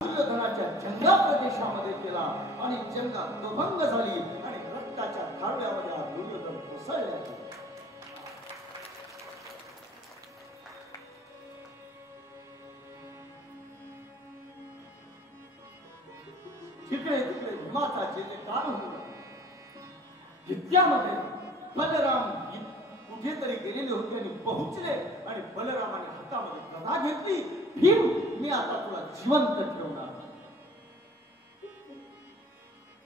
दुर्योधनाच्या जंगल प्रदेशामध्ये गेला आणि जंगात दुभंग झाली आणि रक्ताच्या थाळव्यामध्ये हा दुर्योधन कोसळला. तिकडे तिकडे भीमाचा जयकार होतो. इतक्यामध्ये बलराम कुठेतरी गेलेले होते आणि पोहोचले आणि बलरामाने हातामध्ये गदा घेतली. भीम, मी आता तुला जिवंत ठेवणार.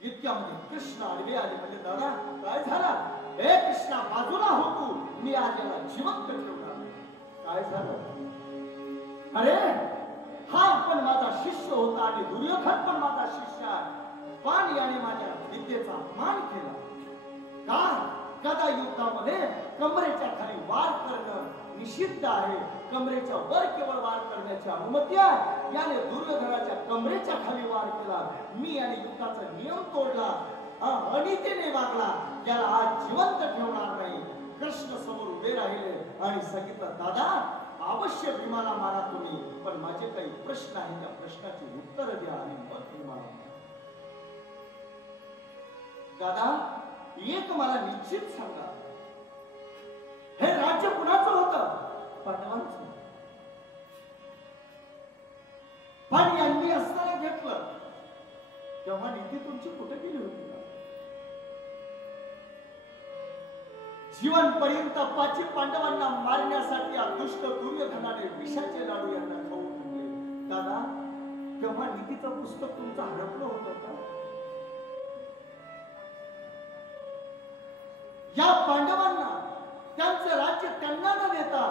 इतक्यामध्ये कृष्ण आडवे आले. म्हणजे दादा काय झालं? हे कृष्णा बाजूला हो तू, मी आज याला जिवंत ठेवणार. काय झालं? अरे हा पण माझा शिष्य होता आणि दुर्योधन पण माझा शिष्य आहे. पण याने माझ्या विद्येचा अपमान केला. का? गदा युद्धामध्ये कमरेच्या खाली वार करणं निषिद्ध आहे. कमरेच्या वर केवळ वार करण्याची अनुमती आहे. याने दुर्योधनाच्या कमरेच्या खाली वार केला. मी याने युद्धाचा नियम तोडला, अनितीने वागला. याला आज जिवंत ठेवणार नाही. कृष्ण समोर उभे राहिले आणि सांगितलं, दादा अवश्य भीमाला मारा तुम्ही, पण माझे काही प्रश्न आहेत, त्या प्रश्नाची उत्तर द्या. आणि मग भीमाला दादा एक मला निश्चित सांगा, हे राज्य कुणाचं होतं? पांडवांचं. पण यांनी असताना घेतलं तेव्हा नीती तुमची कुठे गेली होती? जीवनपर्यंत पाची पांडवांना मारण्यासाठी या दुष्ट दुर्योधनाने विषाचे लाडू यांना खाऊ घातले. दादा तेव्हा नीतीचं पुस्तक तुमचं हरपलं होतं का? या पांडवांना त्यांचं राज्य त्यांना न देता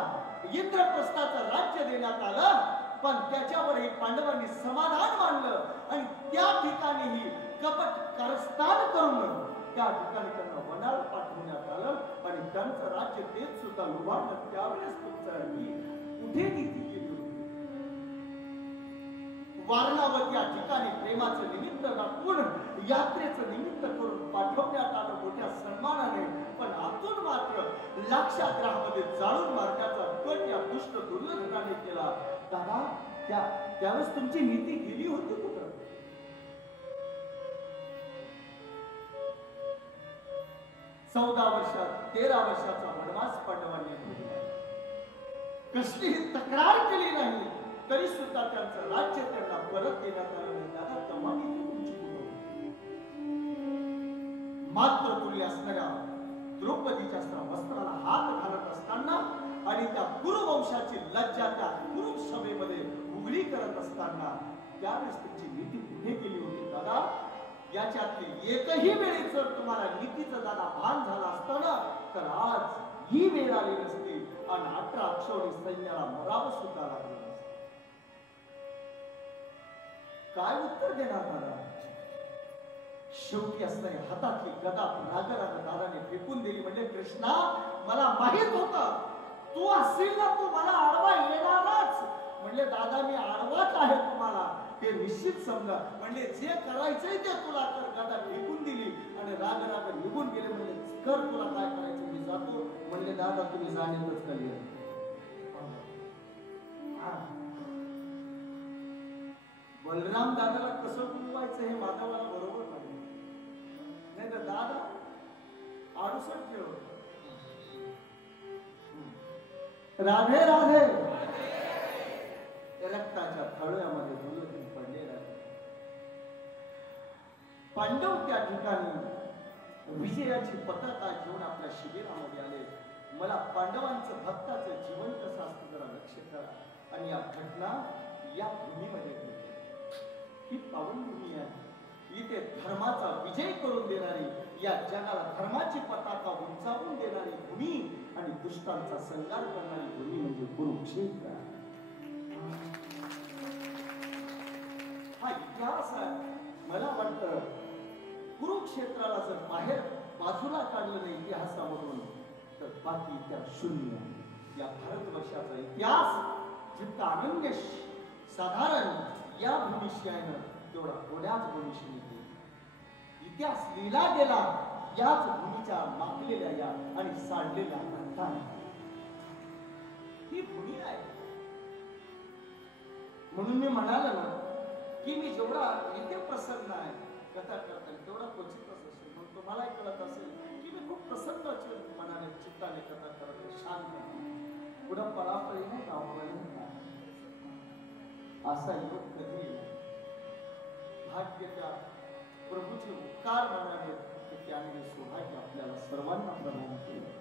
इंद्रप्रस्थाचं राज्य देण्यात आलं. पण त्याच्यावरही पांडवांनी समाधान मानलं आणि त्या ठिकाणीही कपट कारस्थान करून त्या ठिकाणी त्यांना वनाला पाठवण्यात आलं आणि त्यांचं राज्य तेच सुद्धा लुबाडलं. त्यावेळेस तुमचं कुठे नीती केली होती? वारणावत या ठिकाणी प्रेमाचं निमित्त दाखवून यात्रेचं निमित्त करून पाठवण्यात आलं मोठ्या सन्मानाने. पण आतून मात्र लाक्षागृहामध्ये जाळून मारण्याचा कट या दुष्ट दुर्योधनाने केला. दादा त्यावेळेस तुमची नीती गेली होती कुठं? 14 वर्षात 13 वर्षाचा वनवास पांडवांनी भोगला. कसलीही तक्रार केली नाही तरी सुद्धा त्यांचं राज्य त्यांना परत देण्यात आलं नाही. दादा तेव्हा नीती तुमची कुठं? मातृतुल्य असणाऱ्या द्रौपदीच्या वस्त्राला हात घालत असताना आणि त्या कुरुवंशाची लज्जा त्या कुरुप सभेमध्ये उघडी करत असताना त्यावेळेस तुमची नीती कुठे गेली होती? दादा याच्यातली एकही वेळी जर तुम्हाला नीतीचं दादा भान झाला असतं ना तर आज ही वेळ आली नसती आणि 18 अक्षौणी सैन्याला मरावं सुद्धा लागलं नसतं. काय उत्तर देणार दादा? शेवटी असणारी हातातली गदा रागराग दादाने फेकून दिली. म्हणजे कृष्णा मला माहित होतं तू असेल ना, तू मला आडवा येणारच. म्हणजे दादा मी आडवाच आहे तुम्हाला हे निश्चित समजा. म्हणजे जे करायचंय ते तुला कर. गदा फेकून दिली आणि रागराग निघून गेले. म्हणजे कर तुला काय करायचं मी जातो. म्हणजे दादा तुम्ही जाण्यातच कळले. बलराम दादाला कसं गुंतवायचं हे माधवाला बरोबर नाही. नाही तर दादा 68 खेळ होता. राधे राधे. रक्ताच्या थाळ्यामध्ये दुर्योधन पडलेला. पांडव त्या ठिकाणी विजयाची पताका घेऊन आपल्या शिबिरामध्ये आले. मला पांडवांचं भक्ताचं जीवन कसं असतं जरा लक्ष करा. आणि या घटना या भूमीमध्ये घडली. ही पावन भूमी आहे. इथे धर्माचा विजय करून देणारी, या जगाला धर्माची पताका उंचावून देणारी भूमी आणि दुष्टांचा संहार करणारी भूमी म्हणजे कुरुक्षेत्र. हा इतिहास आहे. मला वाटतं कुरुक्षेत्राला जर बाहेर बाजूला काढलं नाही इतिहासामधून तर बाकी इतिहास शून्य. या भारतवर्षाचा इतिहास जितका अनन्य साधारण या भूमीशी आहे ना तेवढा कोण्याच भूमीशी नाही. इतिहास लिहिला गेला याच भूमीच्या मागलेल्या या आणि साडलेल्या ग्रंथाने. ही भूमी आहे. म्हणून मी म्हणाल ना की मी जेवढा इथे प्रसन्न आहे कथा करताना तेवढा क्वचितच असेल. मग तुम्हालाही कळत असेल की मी खूप प्रसन्न मनाने चित्ताने कथा करत शांत पुढं परापरी नाही का असा योग कधी भाग्य त्या प्रभूचे उपकार म्हणावे त्याने सौभाग्य आपल्याला सर्वांना प्रदान केले.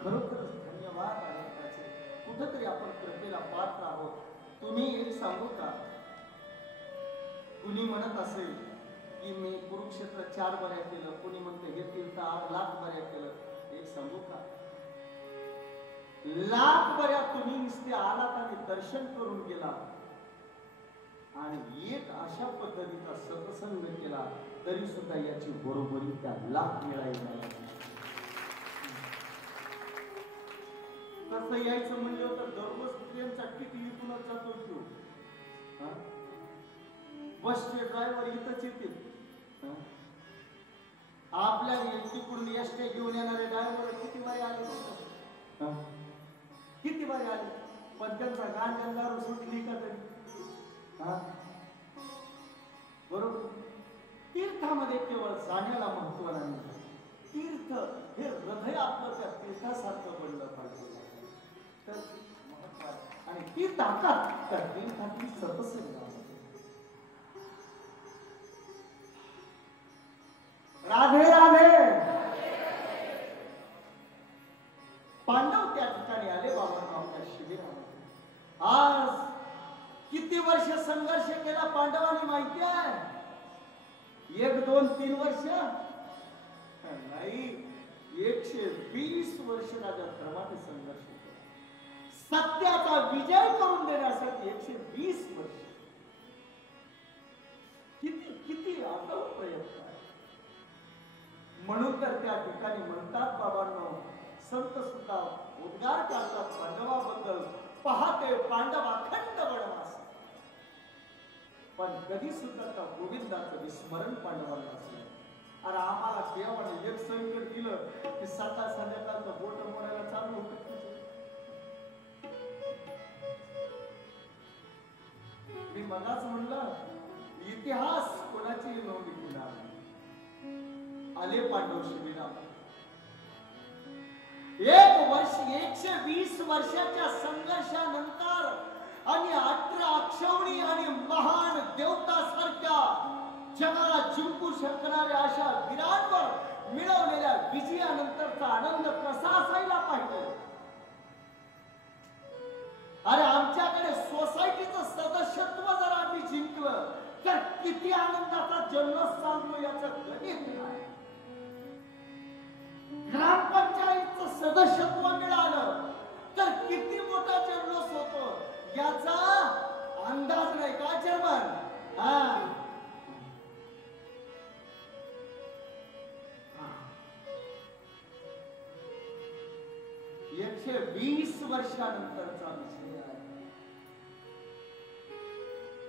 खरोखरच धन्यवाद आहे त्याचे. कुठेतरी आपण कृपेला पात्र आहोत. तुम्ही एक सांगू का, कुणी म्हणत असेल की मी कुरुक्षेत्र 4 बऱ्या केलं, कुणी म्हणते हे तीर्थ 8 लाख बऱ्या केलं. एक सांगू का, लाख बऱ्या तुम्ही नुसते आलात आणि दर्शन करून गेला आणि एक अशा पद्धतीचा सत्संग केला तरी सुद्धा याची बरोबरी त्या लाख मिळायला तसं यायचं म्हणलं तर दररोज ट्रेनचा तिकीट इथूनच जातो तो. बसचे ड्रायव्हर इथंच येतील. आपल्या तिकडून एसटी घेऊन येणारे ड्रायव्हर किती वारे आले, किती वारे आले, पण त्यांचा गांजा दारू सुटली का तरी. बरोबर. तीर्थामध्ये केवळ जाण्याला महत्व नाही, तीर्थ हे हृदय आपलं त्या तीर्थासारखं बनलं पाहिजे. तर महत्व आणि तीर्थ आकार त्या तीर्थातली सतसंग. राधे राधे. पांडव त्या ठिकाणी आले बाबांना आपल्या शिबिरामध्ये. आज किती वर्ष संघर्ष केला पांडवांनी माहिती आहे? 1, 2, 3 वर्ष नाही, 120 वर्ष राजा धर्माने संघर्ष केला. सत्याचा विजय करून देण्यासाठी 120 वर्ष. किती किती आगाऊ प्रयत्न आहे. म्हणून तर त्या ठिकाणी म्हणतात बाबांनो, संत सुद्धा उद्गार करतात पांडवाबद्दल, पहाते पांडव अखंड वनवास. पण कधी सुद्धा त्या गोविंदाचं विस्मरण पांडवांना असलं. अरे आम्हाला देवाने एक संकट दिलं की सकाळ संध्याकाळचं बोट मोडायला चालू होत. मी मगाच म्हणलं इतिहास कोणाची नोंद घेणार. आले पांडव शिबिरात. 1 वर्ष 120 वर्षाच्या संघर्षानंतर आणि 18 अक्षौणी आणि महान देवतासारख्या जगाला जिंकू शकणाऱ्या अशा वीरांवर मिळवलेल्या विजयानंतरचा आनंद कसा असायला पाहिजे. अरे आमच्याकडे सोसायटीचं सदस्यत्व जर आम्ही जिंकलं तर किती आनंदाचा जल्लोष सांगतो याचं गणित नाही. ग्रामपंचायतचं सदस्यत्व मिळालं तर किती मोठा जल्लोष होतो याचा अंदाज नाही का चेअरमन. 120 वर्षानंतरचा विजय आहे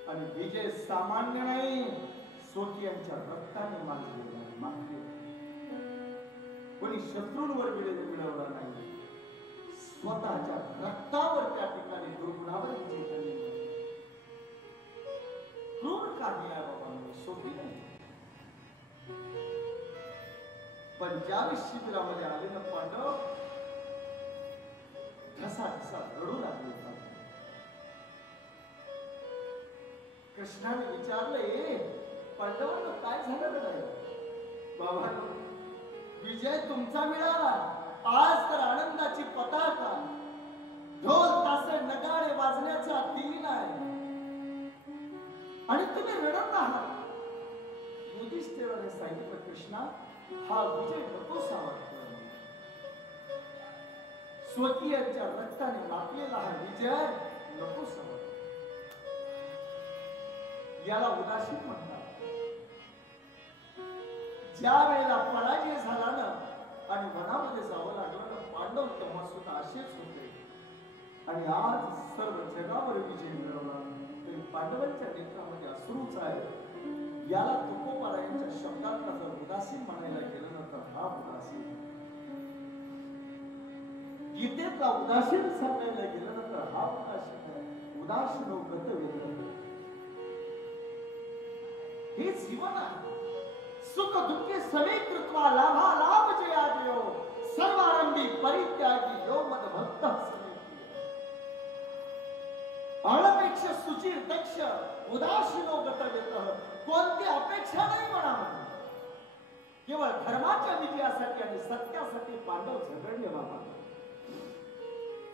आणि विजय सामान्य नाही, स्वकीयांच्या रक्ताने मागले. कोणी शत्रूंवर विजय मिळवला नाही, स्वतःच्या रक्तावर त्या ठिकाणी दुर्गुणावर विजय केले. क्रूर कार्य आहे बाबांनो, सोपी नाही. पण ज्यावेळी शिबिरामध्ये आले ना पांडव ठसा ठसा रडू लागले. कृष्णाने विचारले पांडवांना काय झालं नाही. बाबा विजय तुमचा मिळाला, आज तर आनंदाची पताका, ढोल तासे नगाडे वाजण्याचा दिली नाही आणि तुम्ही रडत आहात. युधिष्ठिराने सांगितलं कृष्णा हा विजय नकोसा वाटतो. स्वकीयांच्या रक्ताने मापलेला हा विजय नकोसा वाटतो. याला उदासीन म्हणतात. ज्या वेळेला पराजय झाला ना आणि वनामध्ये जावं लागलं ना पांडव तेव्हा सुद्धा असेच होते. आणि आज सर्व जगावर विजय मिळवला तरी पांडवांच्या नेत्रामध्ये अश्रूच आहे. याला तुकोबारायांच्या शब्दातला जर उदासीन म्हणायला गेलं ना तर हा उदासीन. गीतेतला उदासीन सांगायला गेलं ना तर हा उदासीन आहे. उदासीन गतवेद हे जीवन आहे. सुख दुःखे समे कृत्वा लाभा लाभ जया जयो सर्वारंभी परित्यागी यो मद भक्त अनपेक्ष सुचिर दक्ष उदासीनो गतव्यतः. कोणती अपेक्षा नाही मनामध्ये. केवळ धर्माच्या विजयासाठी आणि सत्यासाठी पांडव झगडले बाबा.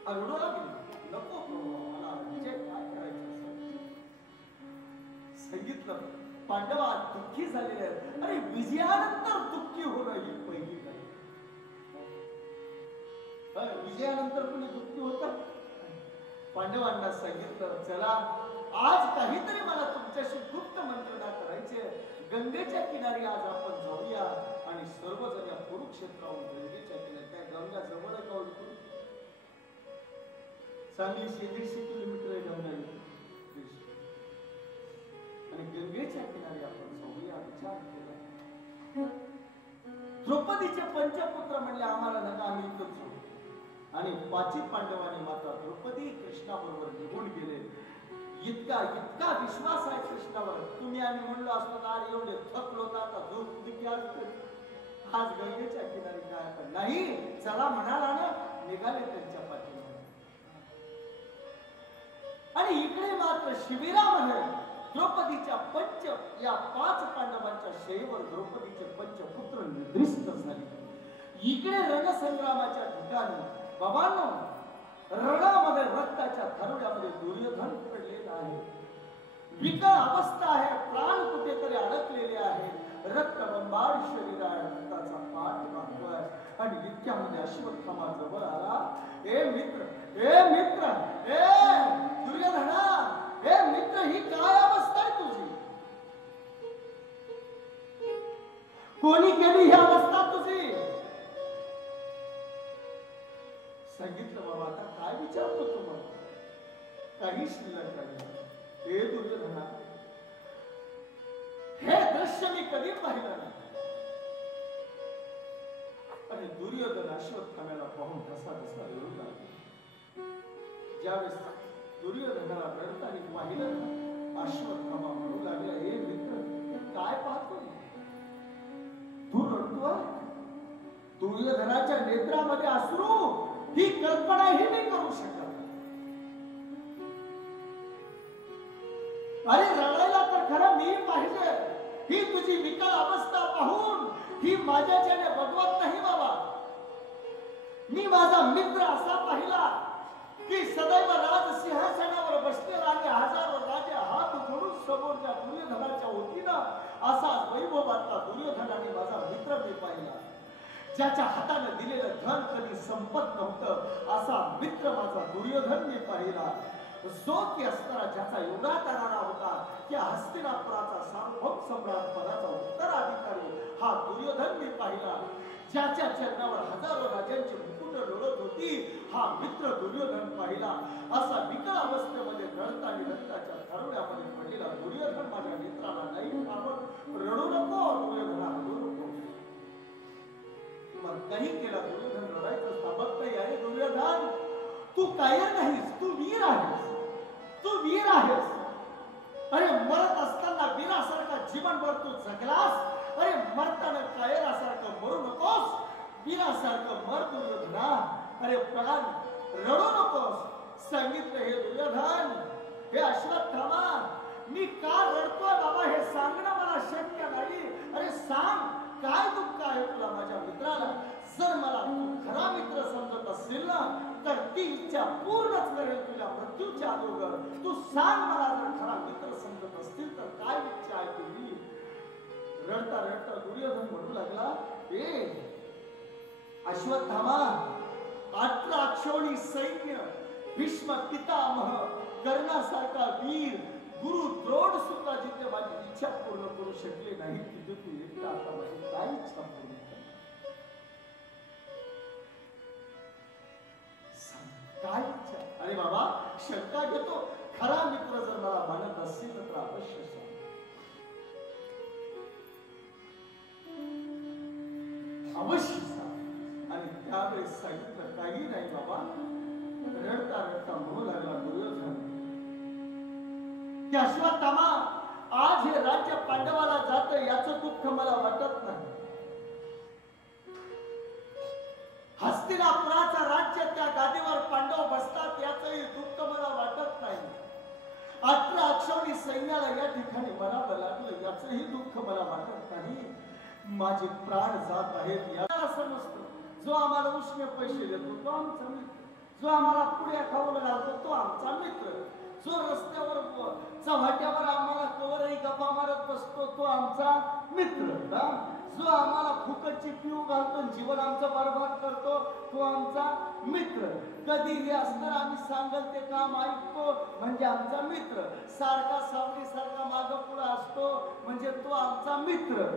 रडू लागले. नको मला विजय काय करायचं सांगितलं. पांडव आज दुःखी झालेले आहेत. अरे विजयानंतर दुःखी होणं ही पहिली काही. विजयानंतर कोणी दुःखी होतं. पांडवांना सांगितलं चला आज काहीतरी मला तुमच्याशी गुप्त मंत्रणा करायची. गंगेच्या किनारी आज आपण जाऊया आणि सर्वजण या कुरुक्षेत्रावरून गंगेच्या किनारी. त्या गंगा जवळ का चांगली 150 किलोमीटर आहे गंगा. आणि गंगेच्या किनारी आपण जाऊया विचार केला. द्रौपदीचे पंचपुत्र म्हणले आम्हाला नका आम्ही इथंच जाऊ. आणि 5 पांडवांनी माता द्रौपदी कृष्णाबरोबर निघून गेले. इतका इतका विश्वास आहे कृष्णावर. तुम्ही आम्ही म्हणलो असतो ना एवढे थकलो आता झोप आज गंगेच्या किनारी काय पण नाही. चला म्हणाला ना निघाले त्यांच्या पाठीवर. आणि इकडे मात्र शिबिरामध्ये द्रौपदीच्या या 5 पांडवांच्या शैवर द्रौपदीचे पंचपुत्र निद्रिस्त झाले. इकडे रणसंग्रामाच्या ठिकाणी बाबांनो रणामध्ये रक्ताच्या थारोड्यामध्ये दुर्योधन पडलेला आहे. विकळ अवस्था आहे. प्राण कुठेतरी अडकलेले आहे. रक्तबंबाळ शरीर आहे. रक्ताचा पाठ वाहतोय. आणि इतक्यामध्ये अश्वत्थामा जवळ आला. ए मित्र दुर्योधना हे मित्र ही काय अवस्था आहे तुझी. कोणी केली ही अवस्था तुझी. सांगितलं बाबा आता काय विचारतो तुम्हाला. काही शिल्लक नाही. हे दुर्योधना हे दृश्य मी कधी पाहिलं नाही. आणि दुर्योधन अश्वत्थाम्याला पाहून कसा रडू लागला. ज्यावेळेस दुर्योधनाला रडताना पाहिलं अश्वत्थामा म्हणू लागला हे मित्र काय पाहतो तू रडतो. दुर्योधनाच्या नेत्रामध्ये अश्रू ही कल्पनाही नाही करू शकत. अरे रडायला तर खरं मी पाहिजे. ही तुझी विकळ अवस्था पाहून ही माझ्याच्याने बघवत नाही बाबा. मी माझा मित्र असा पाहिला की सदैव राजसिंहासनावर बसलेला आणि हजारो राजे हात जोडून समोरच्या दुर्योधनाच्या वतीनं असा वैभवातला दुर्योधनाने माझा मित्र मी पाहिला. ज्याच्या हाताने दिलेलं धन कधी संपत नव्हतं असा मित्र माझा दुर्योधन मी पाहिला. जो की असणारा ज्याचा एवढा तरारा होता की हस्तिनापुराचा सार्वभौम सम्राट पदाचा उत्तराधिकारी हा दुर्योधन मी पाहिला. ज्याच्या चरणावर हजारो राजांची मुकुट लोळत होती हा मित्र दुर्योधन पाहिला. असा विकळ अवस्थेमध्ये रडताना रक्ताच्या थारोड्यामध्ये पडलेला दुर्योधन माझ्या मित्राला नाही आवडत. रडू नको दुर्योधना रडू नको. मग काही केला दुर्योधन रडायचं थांबत नाही. अरे दुर्योधन तू कायर नाहीस. तू वीर आहेस. तू वीर आहेस. अरे मरत असताना वीरासारखा जीवनभर तू जगलास. अरे मरताना कायरासारखं मरू नकोस. वीरासारखं मर दुर्योधना. अरे प्राण रडू नकोस. सांगितलं हे दुर्योधन हे अश्वत्थामा मी का रडतोय बाबा हे सांगणं मला शक्य नाही. अरे सांग काय दुःख आहे तुला माझ्या मित्राला. जर मला तू खरा मित्र समजत असेल ना तर ती इच्छा पूर्णच करेल तुझ्या मृत्यूच्या अगोदर. तू सांग मला जर खरा मित्र समजत असतील तर काय इच्छा आहे तुझी. रडता रडता दुर्योधन म्हणू लागला ए अश्वत्थामा 18 अक्षोणी सैन्य भीष्म पितामह कर्णासारखा वीर गुरु द्रोण सुद्धा जिथे माझी इच्छा पूर्ण करू शकले नाही तिथे तू एकटा आता माझी काय इच्छा पूर्ण काय इच्छा. अरे बाबा शंका घेतो. खरा मित्र जर मला मानत असेल तर अवश्य सांग. अवश्य सांग. आणि त्यावेळेस सांगितलं काही नाही बाबा. रडता रडता म्हणू लागला दुर्योधन की अश्वत्थामा आज हे राज्य पांडवाला जातं याचं दुःख मला वाटत नाही. हस्तिनापुराचं राज्य त्या गादीवर पांडव बसतात याचंही दुःख मला वाटत नाही. 18 अक्षौणी सैन्याला या ठिकाणी मरावं लागलं याचंही दुःख मला वाटत नाही. माझे प्राण जात आहेत याला समजतो. जो आम्हाला उष्ण पैसे देतो तो आमचा मित्र, जो आम्हाला पुढे खाऊ घालतो तो आमचा मित्र, जो रस्त्यावर चव्हाट्यावर आम्हाला कवरही गप्पा मारत बसतो तो आमचा मित्र, जो आम्हाला फुकटची पिऊ घालतो जीवन आमचं बरबाद करतो तो आमचा मित्र. कधीही असताना आम्ही सांगल ते काम ऐकतो म्हणजे आमचा मित्र. सारखा सावलीसारखा मागं पुढे असतो म्हणजे तो आमचा मित्र.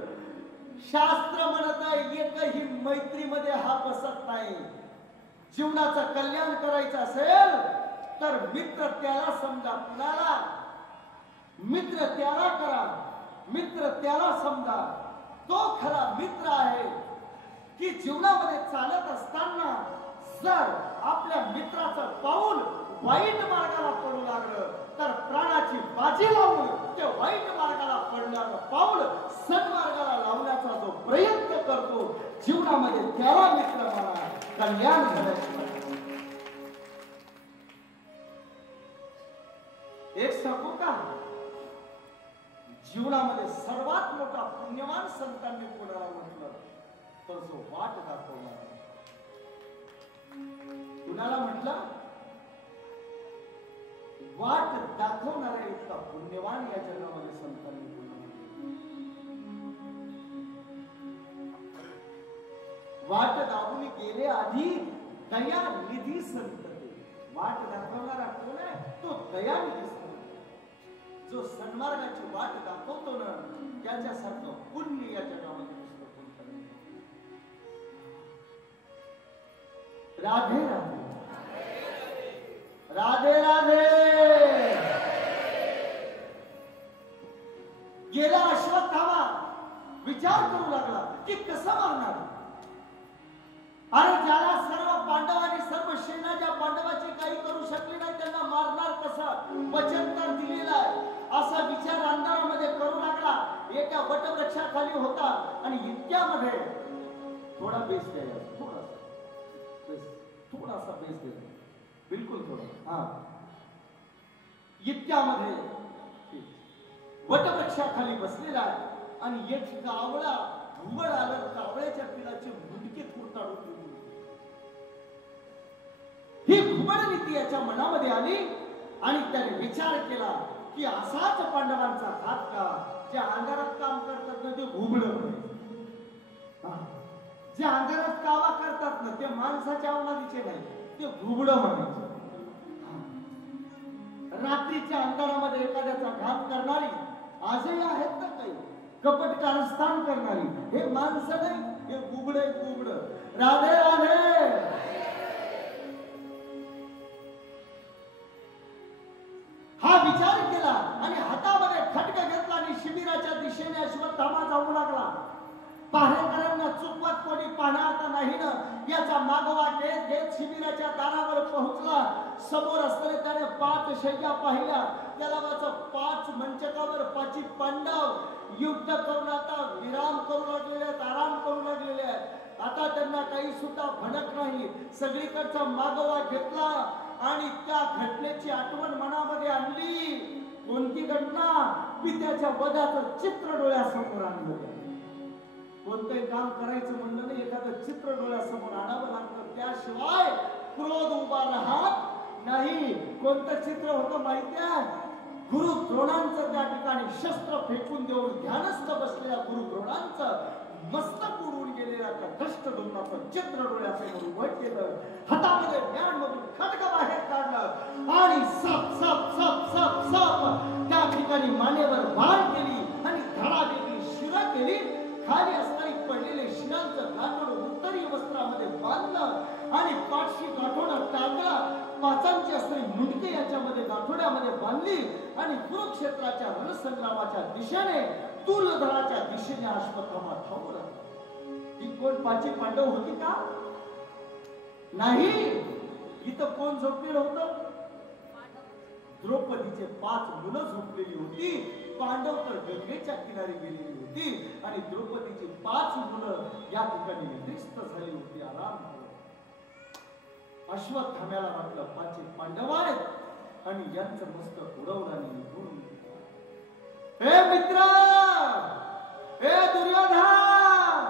शास्त्र म्हणत आहे एकही मैत्रीमध्ये हा बसत नाही. जीवनाचं कल्याण करायचं असेल तर मित्र त्याला समजा. कुणाला? मित्र त्याला करा, मित्र त्याला समजा. तो खरा मित्र आहे की जीवनामध्ये चालत असताना जर आपल्या मित्राचं पाऊल वाईट मार्गाला पडू लागलं तर प्राणाची बाजी लावून ते वाईट मार्गाला पडणारं पाऊल सन्मार्गाला लावण्याचा जो प्रयत्न करतो जीवनामध्ये त्याला मित्र म्हणा. कल्याण करायचं. एक सांगू का? जीवनामध्ये सर्वात मोठा पुण्यवान संतांनी कोणाला म्हटलं तर जो वाट दाखवणार. कुणाला म्हटलं? वाट दाखवणारा इतका पुण्यवान या जगामध्ये संतांनी बोलला. वाट दाखवून गेले आधी दयानिधी संत. वाट दाखवणारा कोण आहे? तो दयानिधी संत. जो सन्मार्गाची वाट दाखवतो ना त्याच्यासारखं पुण्य या जगामध्ये राधे राधे राधे राधे. गेला अश्वत्थामा विचार करू लागला की कसं मारणार. अरे ज्याला सर्व पांडव आणि सर्व सेना ज्या पांडवाची काही करू शकली नाही त्यांना मारणार कसं? वचन तर दिलेलं आहे. असा विचार अंधारामध्ये करू लागला. एका वटवृक्षाखाली होता आणि इतक्यामध्ये थोडा बेस द्यायला, थोडासा बेस द्यायला, बिलकुल थोडा. इतक्यामध्ये वटवृक्षाखाली बसलेला आहे आणि एक कावळा घुबड आलं. कावळ्याच्या पिलाचे मुंडके कुरताडून ही घुबड नीती याच्या मनामध्ये आली आणि त्याने विचार केला की असाच पांडवांचा घात का. जे अंधारात काम करतात ना ते घुबड म्हणायचे. जे अंधारात कावा करतात ना ते माणसाच्या अवलादीचे नाही, ते घुबड म्हणायचे. रात्रीच्या अंधारामध्ये एखाद्याचा घात करणारी आजही आहेत ना काही. कपट कारस्थान करणारी हे माणसं नाही, हे घुबड घुबड. राधे राधे. हा विचार केला आणि हातामध्ये खटका घेतला आणि शिबिराच्या दिशेने अश्वत्थामा जाऊ लागला. पहारेकरांना चुकवत कोणी पाहणार नाही ना याचा मागोवा घेत घेत शिबिराच्या दारावर पोहोचला. समोर असताना त्याने 5 शय्या पाहिल्या. त्याला 5 मंचकावर 5 पांडव युद्ध करून आता विराम करू लागलेले आहेत, आराम करू लागलेले आहेत. आता त्यांना काही सुद्धा भडक नाही. सगळीकडचा मागोवा घेतला आणि त्या घटनेची आठवण मनामध्ये आणली. कोणती घटना? पित्याच्या वधाचं चित्र डोळ्यासमोर आणलं. कोणतंही काम करायचं म्हणलं नाही एखादं चित्र डोळ्यासमोर आणावं लागतं, त्याशिवाय क्रोध उभा राहत नाही. कोणतं चित्र होतं माहिती आहे? गुरु द्रोणांचं त्या ठिकाणी शस्त्र फेकून देऊन ध्यानस्थ बसलेल्या गुरु द्रोणांचं मस्तक उडून गेलेल्या त्या दष्टद्युम्नाचं चित्र डोळ्यासमोर उभं केलं. हातामध्ये ज्ञानमधून खड्ग बाहेर काढलं आणि सप सप सप सप सप त्या ठिकाणी मानेवर वार केली आणि धडा दिली, शिरा केली. खाली असणारी पडलेले शिरांचं गाठोड उत्तरीय वस्त्रामध्ये बांधलं आणि पाठशी गाठोडा टाकला. 5 असणारी मुंडके याच्यामध्ये गाठोड्यामध्ये बांधली आणि कुरुक्षेत्राच्या रणसंग्रामाच्या दिशेने दुर्योधनाच्या दिशेने अश्वत्थामा धावू लागला. ही कोण 5 पांडव होती का? नाही. इथं कोण झोपलेलं होतं? द्रौपदीचे 5 मुलं झोपलेली होती. पांडव तर गंगेच्या किनारी गेलेली होती आणि द्रौपदीची 5 मुलं या ठिकाणी निद्रिस्त झाली होती, आराम करत. अश्वत्थाम्याला वाटलं 5 पांडव आहेत आणि यांचं मस्तक उडवलं आणि निघून गेलं. हे मित्र, हे दुर्योधन,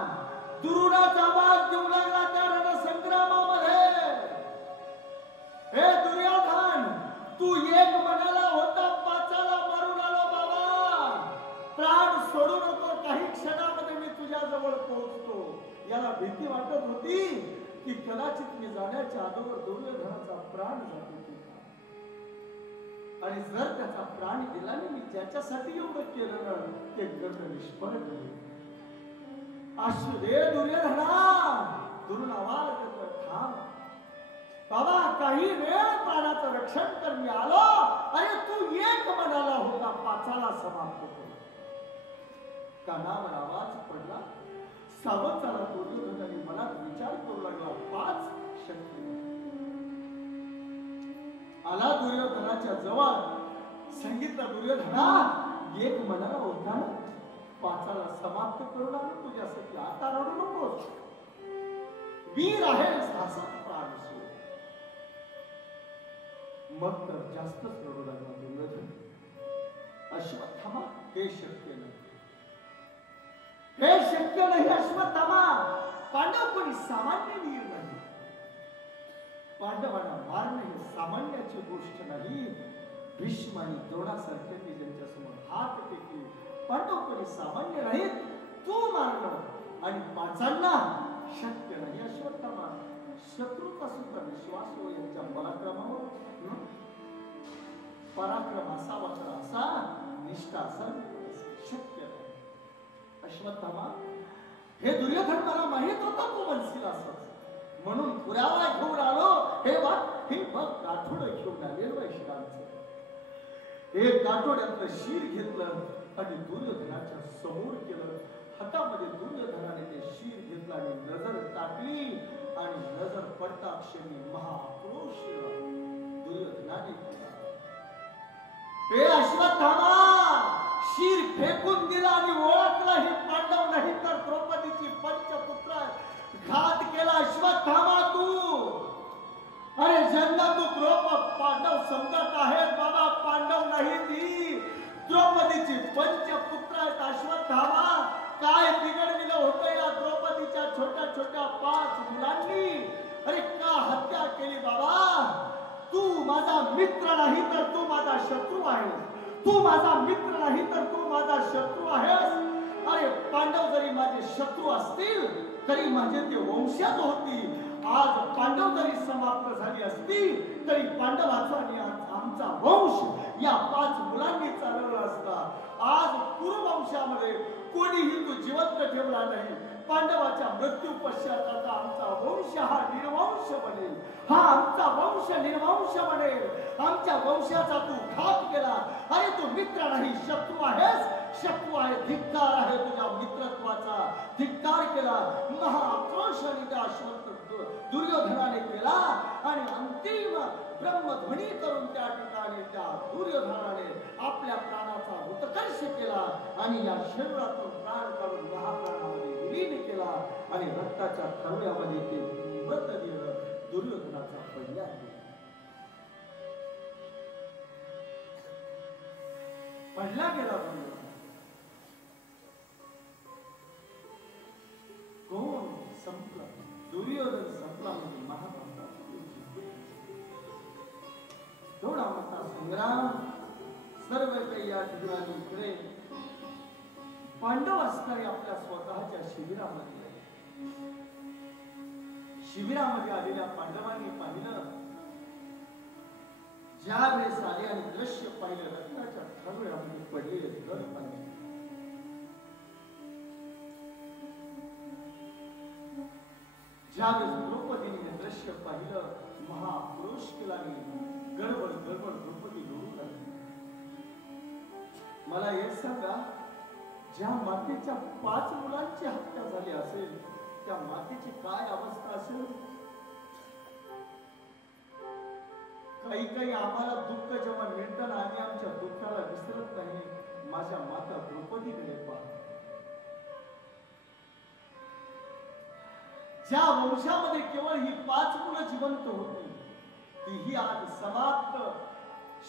दुरुडाचा आवाज देऊ लागला त्या रणसंग्रामामध्ये. हे दुर्योधन, तू एक म्हणाला होता 5ला मारून आलो बाबा, प्राण सोडू नको, काही क्षणामध्ये मी तुझ्या जवळ पोहोचतो. याला भीती वाटत होती की कदाचित मी जाण्याच्या अगोदर दुर्योधनाचा प्राण जातो आणि जर त्याचा प्राण गेला नाही, मी ज्याच्यासाठी एवढं केलं ना ते करणं निष्फळ ठरेल. अश्वदे दुर्योधना, दुरून आवाज देतो, थांब बाबा, काही वेळ प्राणाचं रक्षण कर, मी आलो. अरे तू एक म्हणाला होता 5ला समाप्त कर. कानावर आवाज पडला. सावध झाला दुर्योधनाने, मनात विचार करू लागला, 5 शक्य. आला दुर्योधनाच्या जवळ, सांगितलं, दुर्योधना, एक म्हणाला होता ना 5ला समाप्त करू लागलो तुझ्यासाठी, आता रडू नकोस, वीर आहे, साहसात प्राण सोड. मग तर जास्तच रडू लागला दुर्योधन. अश्वत्थामा, हे शक्य नाही, हे शक्य नाही अश्वत्थामा. पांडव कोणी सामान्य वीर नाही. पांडवांना मारणे हे सामान्याची गोष्ट नाही. भीष्म आणि द्रोणासारख्यांनी ज्यांच्या समोर हात टेकले, पांडव कोणी सामान्य नाहीत. तू मारलं आणि 5ांना शक्य नाही. अश्वत्थामा, शत्रूचा सुद्धा विश्वास हो यांच्या पराक्रमावर. पराक्रम असावा तर असा, निष्ठा असावी शक्य नाही. अश्वत्थामा, हे दुर्योधन मला माहित होतं तू म्हणशील असं, म्हणून पुरावा घेऊन आलो. हे बघ गाठोड घेऊन आले वैश्वांचं. एक गाठोड्यातलं शीर घेतलं आणि दुर्योधनाच्या समोर केलं. हातामध्ये दुर्योधनाने ते शीर घेतलं आणि नजर टाकली आणि नजर पडता क्षणी महाक्रोश दुर्योधनाने केला. हे अश्वत्थामा, शीर फेकून दिला आणि ओळखला हे पांडव नाही तर द्रौपदीची पंचपुत्र. घात केला अश्वत्थामा तू. अरे जन्मातून पांडव समजत आहेत बाबा, पांडव नाही ती द्रौपदीची पंचपुत्र आहेत. अश्वत्थामा, काय बिघडविलं होतं या द्रौपदीच्या छोट्या छोट्या 5 मुलांनी. अरे का हत्या केली बाबा. तू माझा मित्र नाही तर तू माझा शत्रू आहेस. तू माझा मित्र नाही तर तू माझा शत्रू आहेस. अरे पांडव जरी माझे शत्रू असतील तरी माझे ते वंशज होती. आज पांडव जरी समाप्त झाली असती तरी पांडवाचा आणि आमचा वंश या 5 मुलांनी चालवला असता. आज कुरुवंशामध्ये कोणीही तू जिवंत ठेवला नाही. पांडवाच्या मृत्यू पश्चात आता आमचा वंश हा निर्वंश बनेल. हा आमचा वंश निर्वंश बनेल. आमच्या वंशाचा तू घात केला. अरे तू मित्र नाही, शत्रू आहेस. शत्रू आहे, धिक्कार आहे तुझ्या मित्रत्वाचा. धिक्कार केला, महाक्रोश आणि त्या दुर्योधनाने केला आणि अंतिम ब्रह्मध्वनी करून त्या ठिकाणी त्या दुर्योधनाने आपल्या प्राणाचा उत्कर्ष केला आणि या शरीरातून प्राण काढून महाप्राणामध्ये विलीन केला आणि रक्ताच्या थरव्यामध्ये ते मृतदेह दुर्योधनाचा पडला. पडला गेला दुर्योधन. कोण संपला? दुर्योधन संपला म्हणजे महाभारताचा एवढा मोठा संग्राम. सर्व काही या ठिकाणी इकडे पांडव असणारे आपल्या स्वतःच्या शिबिरामध्ये आलेल्या पांडवांनी पाहिलं. ज्या वेळेस आले आणि दृश्य पाहिलं, रक्ताच्या थरव्यामध्ये पडलेले घर पाहिले. ज्यावेळेस द्रौपदीने हे दृश्य पाहिलं, महाक्रोश केला. गडबड द्रौपदी रडू लागली. मला एक सांगा, ज्या मातेच्या 5 मुलांची हत्या झाली असेल त्या मातेची काय अवस्था असेल? काही आम्हाला दुःख जेव्हा मिळतं ना, आम्ही आमच्या दुःखाला विसरत नाही. माझ्या माता द्रौपदीकडे पहा, ज्या वंशामध्ये केवळ ही 5 मुलं जिवंत होती, तीही आज समाप्त.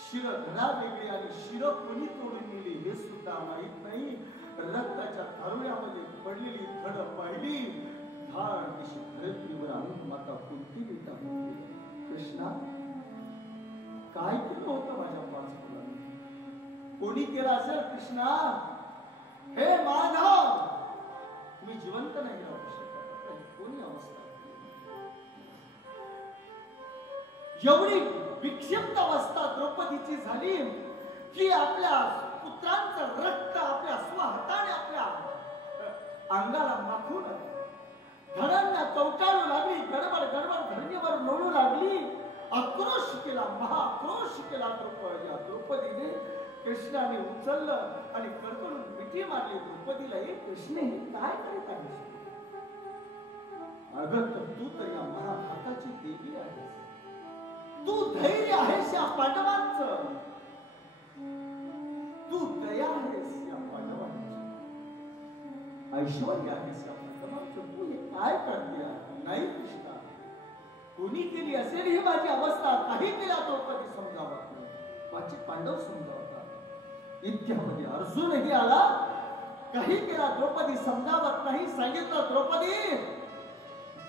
शिरघडा वेगळी आणि शिर कोणी तोडून नेली हे सुद्धा माहित नाही. रक्ताच्या थारोळ्यामध्ये पडलेली धड पाहिली, धाड दिशी धरतीवर आणून माता कुंतीने टाकली. कृष्णा, काय केलं होतं माझ्या 5 मुलांनी? कोणी केलं असेल कृष्णा? हे माधव, मी जिवंत नाही राहू शकत. कोणी अवस्था एवढी विक्षिप्त अवस्था द्रौपदीची झाली की आपल्या पुत्रांचं रक्त आपल्या स्वहाताने आपल्या अंगाला माखून धडांना चौटाळू लागली. गडबड गडबड धरणीवर लोळू लागली. आक्रोश केला, महाआक्रोश केला द्रौपदीने. कृष्णाने उचललं आणि कडकडून मिठी मारली द्रौपदीला. कृष्ण, हे काय करीत आहेस? अगं, तू तर या महाभारताची देवी आहेस. तू धैर्य आहेस या पांडवांचं. तू दया आहेस या पांडवांची. ऐश्वर्य आहेस या पांडवांचं. तू हे काय करते? नाही कृष्णा, कोणी केली असेल ही माझी अवस्था, काही केला तो कधी समजावत नाही. माझे पांडव समजावतात. इतक्यामध्ये अर्जुनही आला. काही केला द्रौपदी समजावत नाही. सांगितलं, द्रौपदी,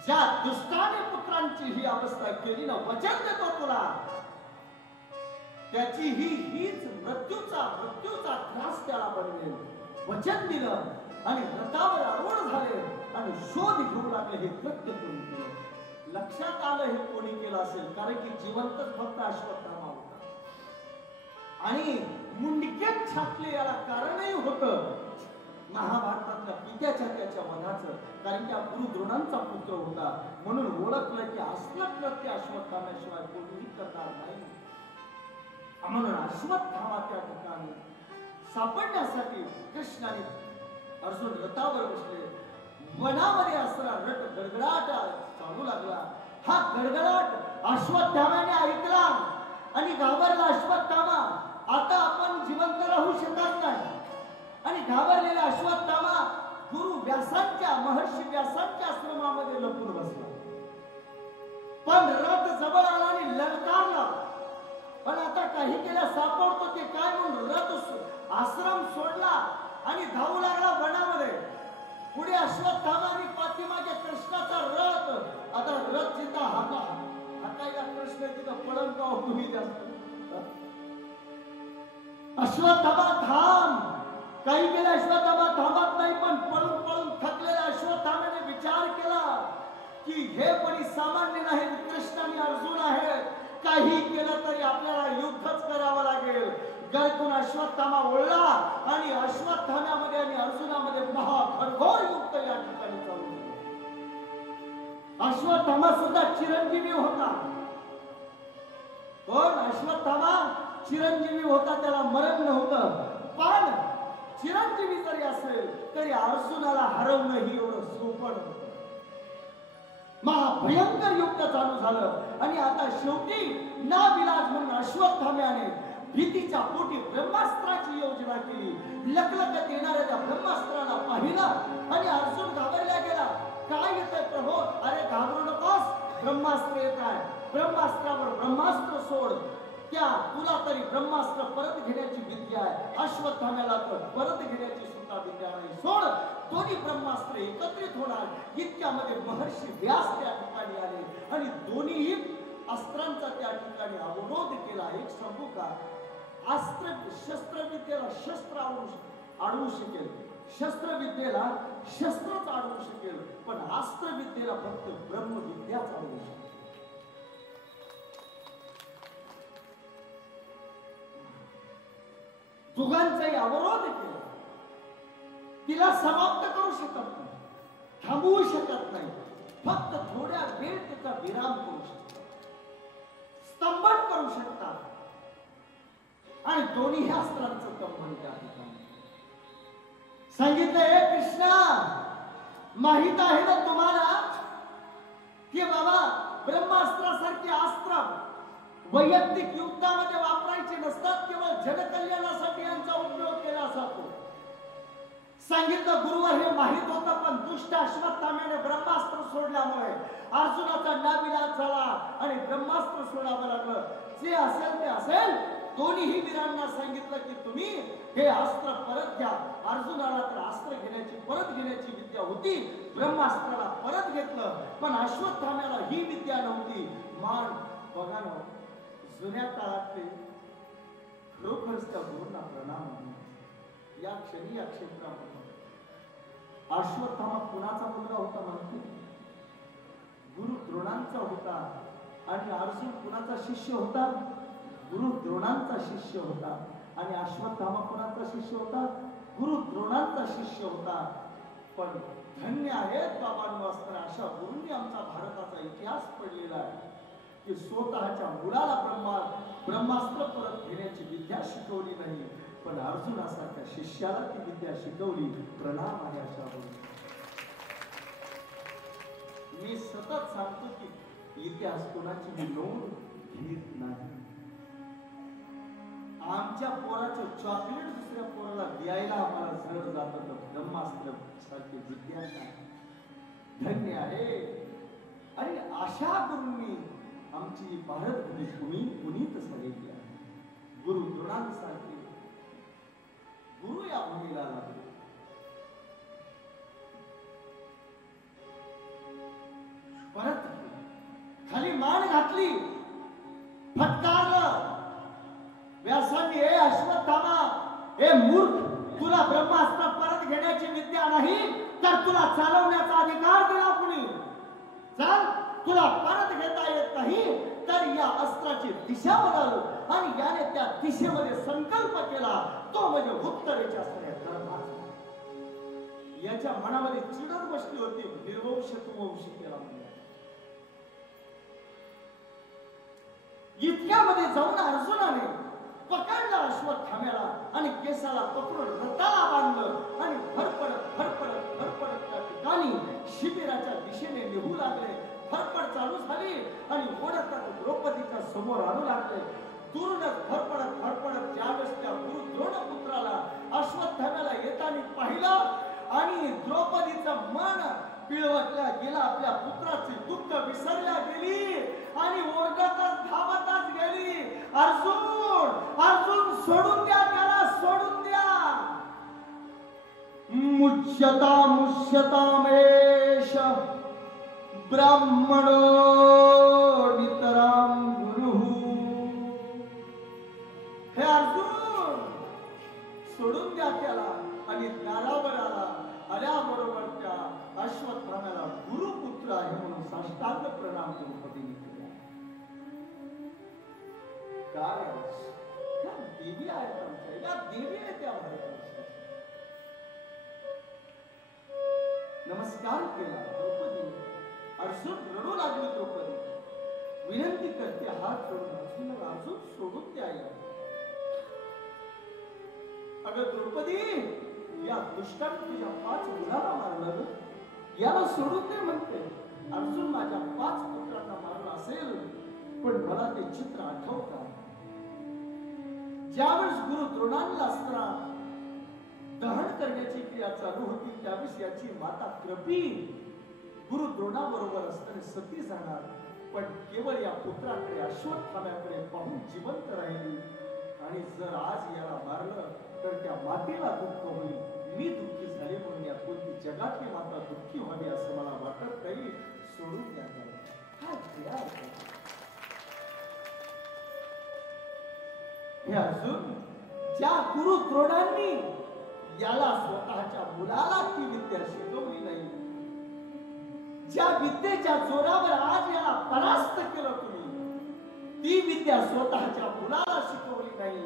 ज्या दुष्टाने पुत्रांची ही अवस्था केली ना, वचन देतो तुला, त्याची हीच मृत्यूचा त्रास त्याला बनेल. वचन दिलं आणि रथावर आरूढ झाले आणि शोध घेऊ लागले. हे कृत्य करून केलं. लक्षात आलं हे कोणी केलं असेल, कारण की जिवंतच फक्त अश्वत्थामा होता आणि मुंडकेत छाटले याला कारणही होतं महाभारतातल्या पित्याच्या त्याच्या वधाचं. कारण त्या गुरु द्रोणांचा पुत्र होता, म्हणून ओळखलं की असलं कृत्य अश्वत्थाम्याशिवाय कोणीही करणार नाही. म्हणून अश्वत्थामा त्या ठिकाणी सापडण्यासाठी कृष्णाने अर्जुन रथावर बसले. वनामध्ये असणारा रथ गडगडाट चालू लागला. हा गडगडाट अश्वत्थाम्याने ऐकला आणि घाबरला अश्वत्थामा. आता आपण जिवंत राहू शकत नाही. आणि घाबरलेला अश्वत्थामा गुरु व्यासांच्या, महर्षी व्यासांच्या आश्रमामध्ये लपून बसला. पण रथ जवळ आला आणि ललकारला. पण आता काही केल्या सापडतो ते काय म्हणून रथ आश्रम सोडला आणि धावू लागला वनामध्ये. पुढे अश्वत्थामा आणि पाठीमागे कृष्णाचा रथ. आता रथ चिंता हाकायला कृष्ण तिथं पळण का तुम्ही जास्त. अश्वत्थामा थांब. काही केलं अश्वत्थामा थांबत नाही. पण पळून पळून थकलेल्या अश्वत्थामाने विचार केला की हे कोणी सामान्य नाही, कृष्ण आणि अर्जुन आहे. काही केलं तरी आपल्याला युद्धच करावं लागेल. गळकून अश्वत्थामा ओढला आणि अश्वत्थाम्यामध्ये आणि अर्जुनामध्ये महाघोर युद्ध या ठिकाणी चालू झालं. अश्वत्थामा सुद्धा चिरंजीवी होता. पण अश्वत्थामा चिरंजीवी होता, त्याला मरण नव्हतं. पण चिरंजीवी जरी असेल तरी अर्जुनाला हरवणं ही एवढं सोपं नव्हतं. महाभयंकर युद्ध चालू झालं आणि आता शेवटी नाविलाज म्हणून अश्वत्थाम्याने भीतीच्या पोटी ब्रह्मास्त्राची योजना केली. लखलखत येणाऱ्या त्या ब्रह्मास्त्राला पाहिलं आणि अर्जुन घाबरला गेला. काय येतंय प्रभू? अरे घाबरू नकोस, ब्रह्मास्त्र येत आहे. ब्रह्मास्त्रावर ब्रह्मास्त्र सोड. त्या तुला तरी ब्रह्मास्त्र परत घेण्याची विद्या आहे, अश्वत्थाम्याला तर परत घेण्याची सुद्धा विद्या नाही. सोड. दोन्ही ब्रह्मास्त्र एकत्रित होणार. इतक्यामध्ये महर्षी व्यास त्या ठिकाणी आले आणि दोन्ही अस्त्रांचा त्या ठिकाणी अवरोध केला. एक सांगू का, शस्त्रविद्येला शस्त्र अडवू शकेल, शस्त्रविद्येला शस्त्रच अडवू शकेल, पण अस्त्रविद्येला फक्त ब्रह्मविद्याच अडवू शकेल. दोघांचाही अवरोध केला. तिला समाप्त करू शकत नाही, थांबवू शकत नाही. फक्त थोड्या वेळ तिचा विराम करू शकतात, स्तंभन करू शकतात. आणि दोन्ही अस्त्रांचं कंपन त्या ठिकाणी सांगितलं. हे कृष्णा, माहित आहे ना तुम्हाला की बाबा ब्रह्मास्त्रासारखे अस्त्र वैयक्तिक युद्धामध्ये वापरायचे नसतात, केवळ जनकल्याणासाठी यांचा उपयोग केला जातो. सांगितलं गुरुवर हे माहित होतं, पण दुष्ट अश्वत्थाम्याने ब्रह्मास्त्र सोडल्यामुळे अर्जुनाचा नाविलाज झाला आणि ब्रह्मास्त्र सोडावं लागलं. जे असेल ते असेल, दोन्हीही वीरांना सांगितलं की तुम्ही हे अस्त्र परत घ्या. अर्जुनाला तर अस्त्र घेण्याची परत घेण्याची विद्या होती, ब्रह्मास्त्राला परत घेतलं, पण अश्वत्थाम्याला ही विद्या नव्हती. मान बघा ना, जुन्या काळातले खरोखरच त्या गुरूंना प्रणाम. या क्षणी या क्षेत्रामध्ये अश्वत्थामा कुणाचा मुलगा होता माहिती? गुरु द्रोणांचा होता. आणि अर्जुन कुणाचा शिष्य होता? गुरु द्रोणांचा शिष्य होता. आणि अश्वत्थामा कुणाचा शिष्य होता? गुरु द्रोणांचा शिष्य होता. पण धन्य आहेत बाबांनो असताना अशा गुरूंनी आमचा भारताचा इतिहास पडलेला आहे की स्वतःच्या मुलाला ब्रह्मास्त्र परत घेण्याची विद्या शिकवली नाही, पण अर्जुनासारख्या शिष्याला ती विद्या शिकवली. प्रणाम आहे अशा गुरु. मी सतत सांगतो की इतिहास कोणाची मी नोंद घेत नाही. आमच्या पोराचं चॉकलेट दुसऱ्या पोराला द्यायला आम्हाला जड जात होतं. ब्रह्मास्त्र सारखी विद्या धन्य आहे. आणि अशा गुरूंनी आमची भारत भूमी पुनीत झालेली आहे. गुरु द्रोणांसारखे गुरु या भूमीला लागले. परत खाली मान घातली, फटकारलं व्यासांनी, हे अश्वत्थामा, हे मूर्ख, तुला ब्रह्मास्त्र परत घेण्याची विद्या नाही, तर तुला चालवण्याचा अधिकार दिला कुणी? चल, तुला परत घेता येत नाही, तर या अस्त्राची दिशा बदल. आणि याने त्या दिशेमध्ये संकल्प केला, तो म्हणजे उत्तरेच्या धर्माचा. याच्या मनामध्ये चिडत बसली होती, निर्वंश तू वंश केला म्हणजे. इतक्यामध्ये जाऊन अर्जुनाने पकडला अश्वत्थाम्याला आणि केसाला पकडून रथाला बांधलं आणि फरफडत त्या ठिकाणी शिबिराच्या दिशेने निघू लागले. फरफड चालू झाली आणि ओढत द्रौपदीच्या समोर आणू लागले. दूरनच फरफडत ज्यावेळेस त्या गुरु द्रोणपुत्राला अश्वत्थाम्याला येताना पाहिलं आणि द्रौपदीचं मन पिळवटल्या गेला, आपल्या पुत्राची दुःख विसरल्या गेली आणि ओरडतच धावतच गेली, अर्जुन सोडून द्या त्याला, सोडून द्या. मुच्यतामेष ब्राह्मणो नितराम गुरु. हे अर्जुन, सोडून द्या त्याला. आणि दारावर आल्याबरोबर त्या अश्वत्थाम्याला गुरुपुत्र आहे म्हणून साष्टांग प्रणाम द्रौपदीने केला. काय देवी आहेत आमच्या, या देवी आहेत त्या भारताच्या. नमस्कार केला द्रौपदीने. अर्जुन रडू लागली. द्रौपदी विनंती करते हात जोडून, अर्जुन सोडून द्या. अगं द्रौपदी, या दुष्टाने तुझ्या 5 मुलाला मारलं, याला सोडून दे म्हणते. अर्जुन माझ्या 5 पुत्रांना मारलं असेल, पण मला ते चित्र आठवतं. ज्यावेळेस गुरु द्रोणांना अस्त्र दहन करण्याची क्रिया चालू होती, त्यावेळेस याची माता कृपी गुरु द्रोणाबरोबर असताना सती जाणार, पण केवळ या पुत्राकडे अश्वत्थाम्याकडे पाहून जिवंत राहिली. आणि जर आज याला मारलं तर त्या मातेला दुःख होईल. मी दुःखी झाले म्हणून या कोणती जगातली माता दुःखी व्हावी असं मला वाटत नाही. सोडून द्या. हे अर्जुन, ज्या गुरु द्रोणांनी याला स्वतःच्या मुलाला ती विद्या शिकवली नाही, ज्या विद्येच्या जोरावर आज याला परास्त केलं तुम्ही, ती विद्या स्वतःच्या मुलाला शिकवली नाही,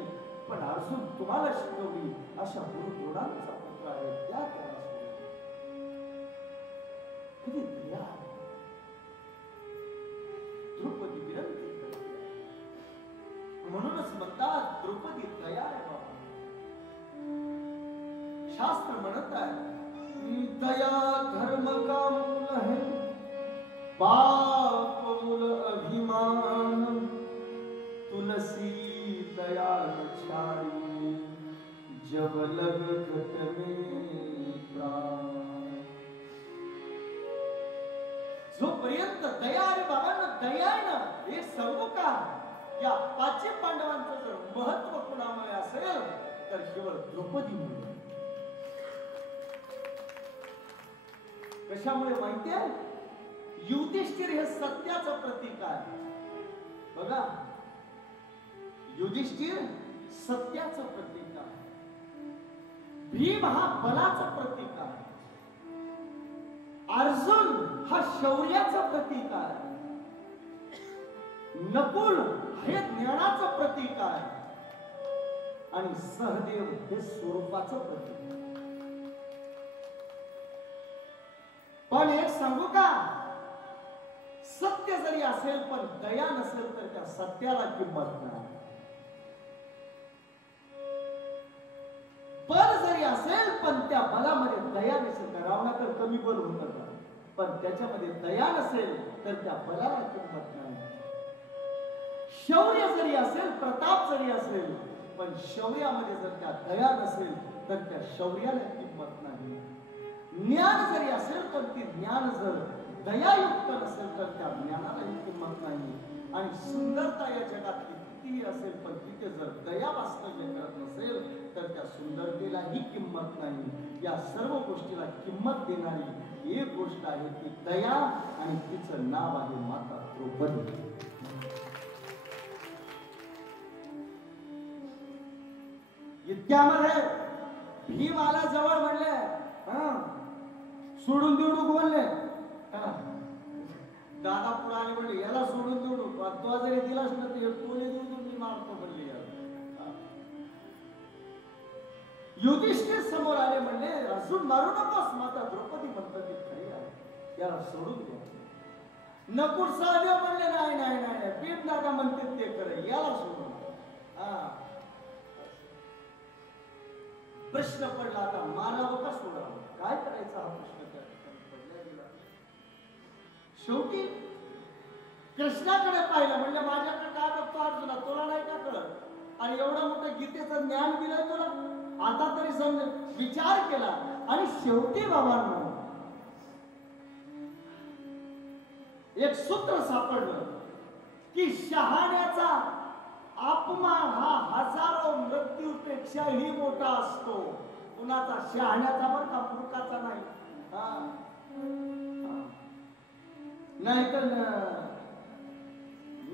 पण अर्जुन तुम्हाला शिकवली. अशा गुरु द्रोणांचा पुत्र आहे, त्या त्याला किती दया. द्रौपदी विनंती करते. म्हणूनच म्हणतात द्रौपदी दया आहे बाबा. शास्त्र म्हणत आहे दया धर्म का मूल है, पाप मूल अभिमान. तुलसी दयाल छाड़ी जब लग घट में प्राण। जोपर्यंत दया आणि बाबांना दया आहे ना, हे सांगू का, या पाचही पांडवांचं जर महत्व कुणामुळे असेल तर केवळ द्रौपदीमुळे. कशामुळे माहितीये? युधिष्ठिर हे सत्याचं प्रतीक आहे. बघा, युधिष्ठिर सत्याचं प्रतीक आहे. भीम हा बलाचं प्रतीक आहे. अर्जुन हा शौर्याचं प्रतीक आहे. नकुल हे ज्ञानाचं प्रतीक आहे आणि सहदेव हे स्वरूपाचं प्रतीक आहे. पण एक सांगू का, सत्य जरी असेल पण दया नसेल तर त्या सत्याला किंमत नाही. बल जरी असेल पण त्या बलामध्ये दया नसेल तर रावणाकडे कमी बल होतं का, पण त्याच्यामध्ये दया नसेल तर त्या बलाला किंमत नाही. शौर्य जरी असेल, प्रताप जरी असेल, पण शौर्यामध्ये जर त्या दया नसेल तर त्या शौर्याला किंमत नाही. ज्ञान जरी असेल पण ती ज्ञान जर दयायुक्त नसेल तर त्या ज्ञानालाही किंमत नाही. आणि सुंदरता या जगातली कितीही असेल पण तिथे जर दया वास्तव्य करत नसेल तर त्या सुंदरतेलाही किंमत नाही. या सर्व गोष्टीला किंमत देणारी एक गोष्ट आहे ती दया, आणि तिचं नाव आहे माता द्रौपदी. इतक्यामध्ये भीम आला जवळ, म्हणले सोडून देऊ नको म्हणले. दादा पुढे आले म्हणले याला सोडून देऊ नको, तो जरी दिलास ना तर तोले देऊ मी मारतो म्हणले. युधिष्ठिर समोर आले, म्हणले अजून मारू नकोस, माता द्रौपदी म्हणतात ती खरी आहे, याला सोडून द्या. नकुल सहदेव म्हणले नाही नाही नाही, भीम दादा म्हणते ते करे, याला सोडून. प्रश्न पडला, आता मारावं का सोडावं, काय करायचा हा प्रश्न पडला गेला. शेवटी कृष्णाकडे पाहिलं, म्हणजे माझ्याकडे काय बघतो अर्जुना, तुला नाही का कळत, आणि एवढं मोठं गीतेचं ज्ञान दिलंय तुला, आता तरी समज. विचार केला आणि शेवटी बाबांना एक सूत्र सापडलं की शहाण्याचा अपमान हा हजारो मृत्यूपेक्षाही मोठा असतो. कुणाचा? शहाण्याचा, बरं का, मूर्खाचा नाही. नाही तर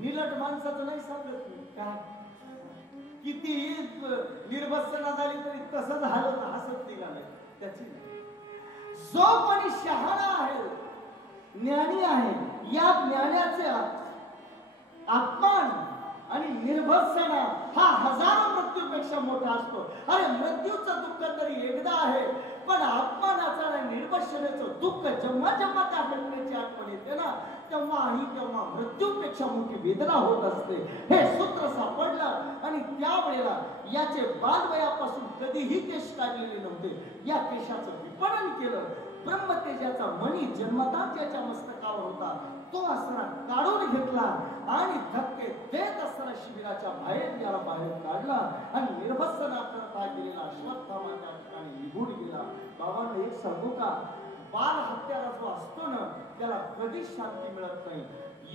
निलट माणसाचं नाही सांगत मी. काय कितीही निर्भत्सना झाली तरी तसं झालं तर हसत निघाले त्याची. जो कोणी शहाणा आहे, ज्ञानी आहे, या ज्ञानाचे अपमान आणि निर्भत्सना हा हजारो मृत्यूपेक्षा मोठा असतो. अरे मृत्यूचं दुःख तरी एकदा आहे, पण अपमानाचं आणि निर्भत्सनेचं दुःख जेव्हा जेव्हा त्या घटनेची आठवण येते ना, तेव्हा मृत्यूपेक्षा मोठी वेदना होत असते. हे सूत्र सापडलं आणि त्यावेळेला याचे बालवयापासून कधीही केश काढलेले नव्हते. या केशाचं विपणन केलं. ब्रह्मतेजाचा मणी जन्मताच ज्याच्या मस्तकावर होता तो असरा काढून घेतला आणि धक्के देत असताना शिबिराच्या बाहेर याला बाहेर काढला आणि निर्भत्सना करता गेलेला अश्वत्थामा त्या ठिकाणी निघून गेला. बाबांना एक सांगू का, बाल हत्यारा जो असतो ना त्याला कधीच शांती मिळत नाही.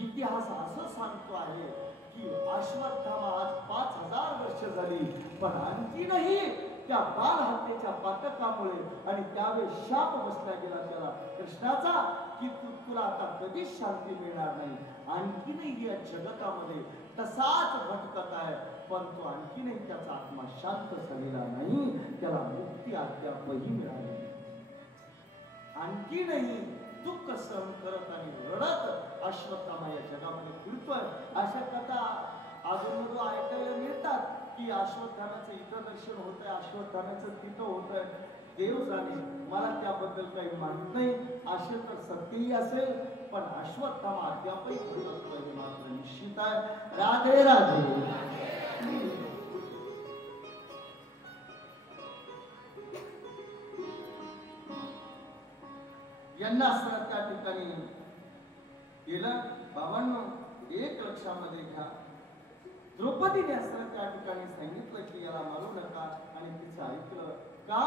इतिहास असं सांगतो आहे की अश्वत्थामा आज 5000 वर्ष झाली, पण आणखीनही त्या बाल हत्येच्या पातकामुळे आणि त्यावेळेस शाप बसला गेला त्याला कृष्णाचा की तुला आता कधीच शांती मिळणार नाही. आणखीनही या जगतामध्ये तसाच भटकत आहे, पण तो आणखीनही त्याचा आत्मा शांत झालेला नाही, त्याला मुक्ती अद्यापही मिळाली. आणखीनही दुःख सहन करत आणि रडत अश्वत्थामा या जगामध्ये फिरतोय. अशा कथा अजून ऐकायला मिळतात की अश्वत्थामाचं इथं दर्शन होत आहे, अश्वत्थामाचं तिथं होत आहे. देव जाणे, मला त्याबद्दल काही माहित नाही. असे तर सत्यही असेल, पण अश्वत्थामा अद्यापही भटकतोय मात्र निश्चित आहे. राधे राधे. यांना असताना त्या ठिकाणी गेला. बाबांनो एक लक्षामध्ये घ्या, द्रौपदीने असं त्या ठिकाणी सांगितलं की याला मारू नका आणि तिचं ऐकलं का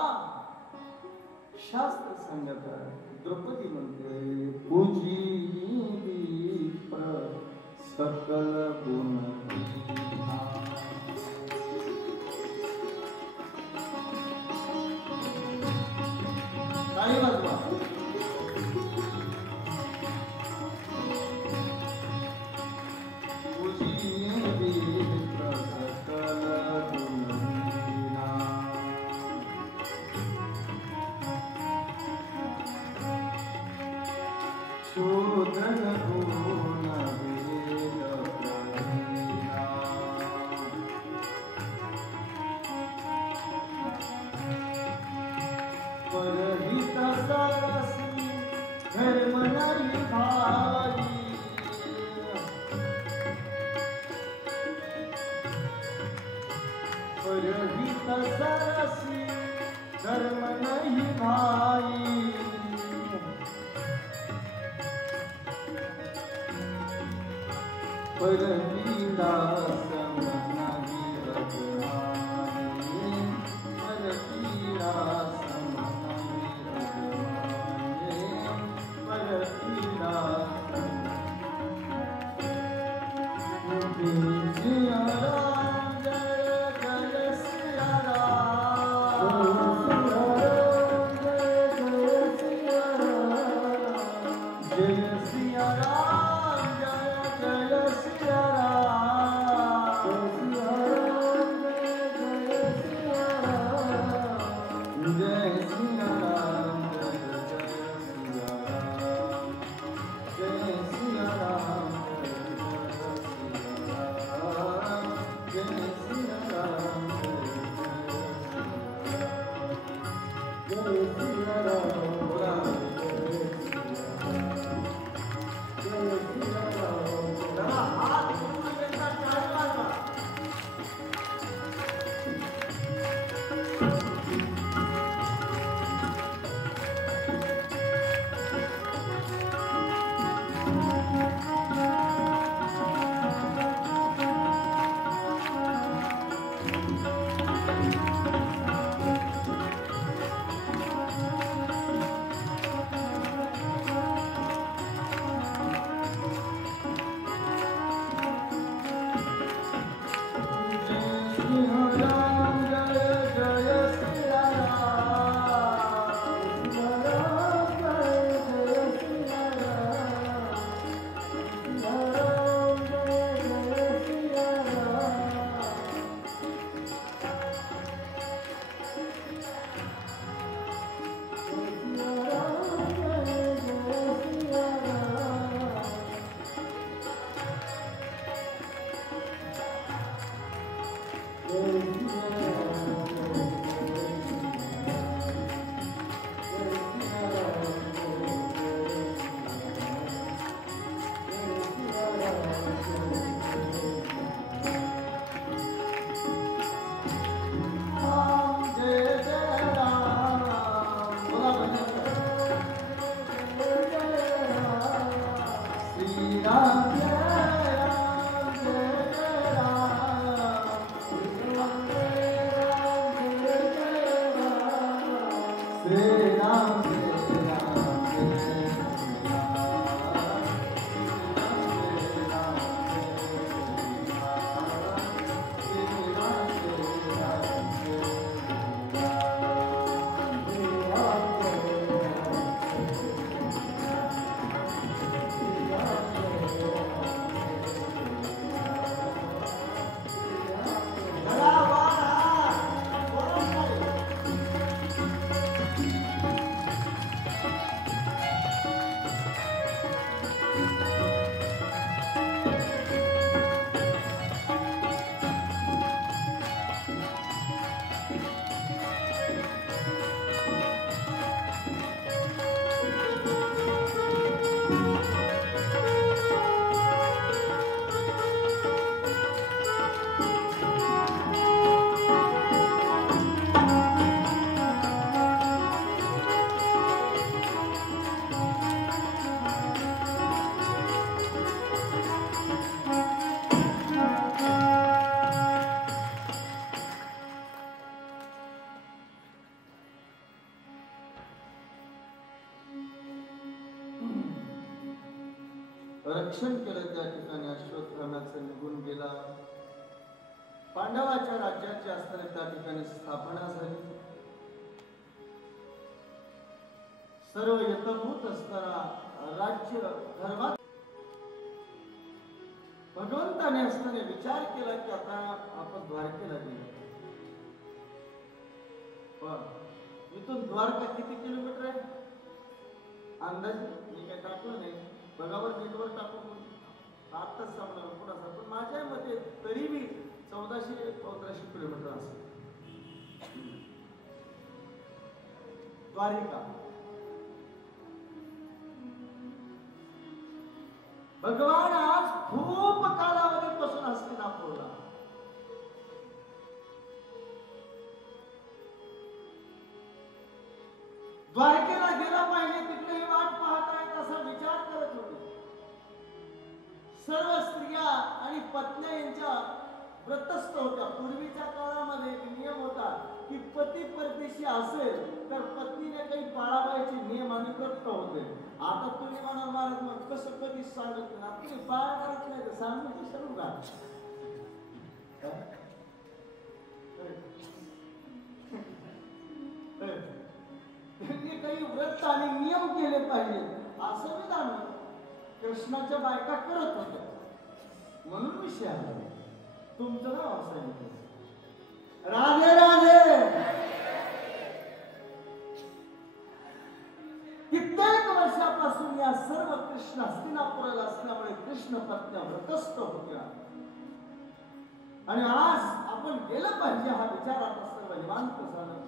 शास्त्र सांगत द्रौपदी म्हणते पूजी विप्र सकल गुण काही वाजवा धर्म नहीं भाई परवीरा सम नहीं रघुनाई परवीरा सम नहीं रघुनाई परवीरा रक्षण केलं त्या ठिकाणी अश्वत्थाम्याचा निघून गेला. पांडवाच्या राज्याची असताना त्या ठिकाणी स्थापना झाली. सर्व यथाभूत असताना राज्य धर्मात भगवंताने असताना विचार केला की आता आपण द्वारकेला गेलो. पण इथून द्वारका किती किलोमीटर आहे अंदाजे मी काय टाकलं नाही, बघावर नेटवर टाकून आत्ताच सांगणार कुणाचा, पण माझ्या मते तरी मी 1400-1500 किलोमीटर असेल द्वारिका. भगवान आज खूप कालावधीपासून हस्तिनापूरला, द्वारकेला गेला पाहिजे, तिकडे वाट पाहत आहेत असा विचार करत होते. सर्व स्त्रिया आणि पत्न्या यांच्या व्रतस्थ होत्या. पूर्वीच्या काळामध्ये एक नियम होता की पती परदेशी असेल तर पत्नीने काही पाळावायचे नियम आणि व्रत होते. आता तुम्ही म्हणा महाराज मग कसं कधीच सांगत नाही, आपली पाळत नाही तर सांगण्याची शरू का? त्यांनी काही व्रत आणि नियम केले पाहिजे असं विधान कृष्णाच्या बायका करत होत्या. म्हणून विषय आला. तुमचं नाव सांगितलं राधे राधे. कित्येक वर्षापासून या सर्व कृष्ण हस्तिनापुराला असल्यामुळे कृष्ण पत्न्या व्रतस्थ होत्या आणि आज आपण गेलं पाहिजे हा विचार आता सर्व निवांत झालं.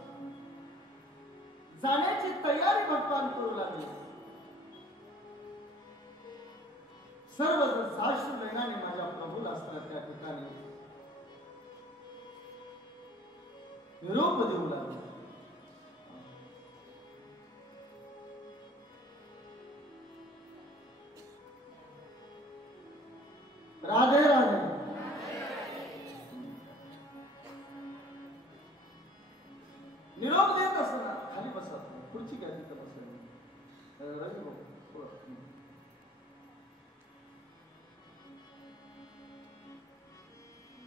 जाण्याची तयारी भगवान करू लागले. सर्व साश्रू नयनाने माझ्या प्रभूला असतात त्या ठिकाणी निरोप देऊ लागले. राधे राधे. निरोप देत असताना खाली बसा, खुर्ची घ्या तिथं बसा.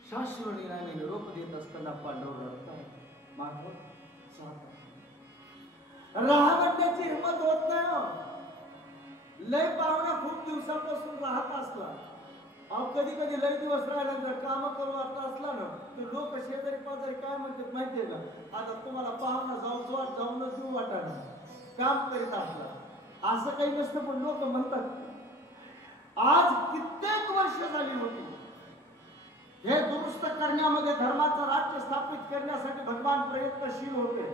शास्त्रीने निरोप देत असताना पांडव रडतात. राहण्याची हिंमत होत नाही. लय पाहुणा खूप दिवसापासून राहत असला, अहो कधी कधी लय दिवस राहिल्यानंतर काम करू आता असला ना तर लोक शेजारी पाजारी काय म्हणतात माहितीये का, आता तुम्हाला पाहुणा जाऊनच देऊ वाटाणा काम करीत असला. असं काही नसतं पण लोक म्हणतात. आज कित्येक वर्ष झाली होती हे दुरुस्त करण्यामध्ये, धर्माचं राज्य स्थापित करण्यासाठी भगवान प्रयत्नशील होते.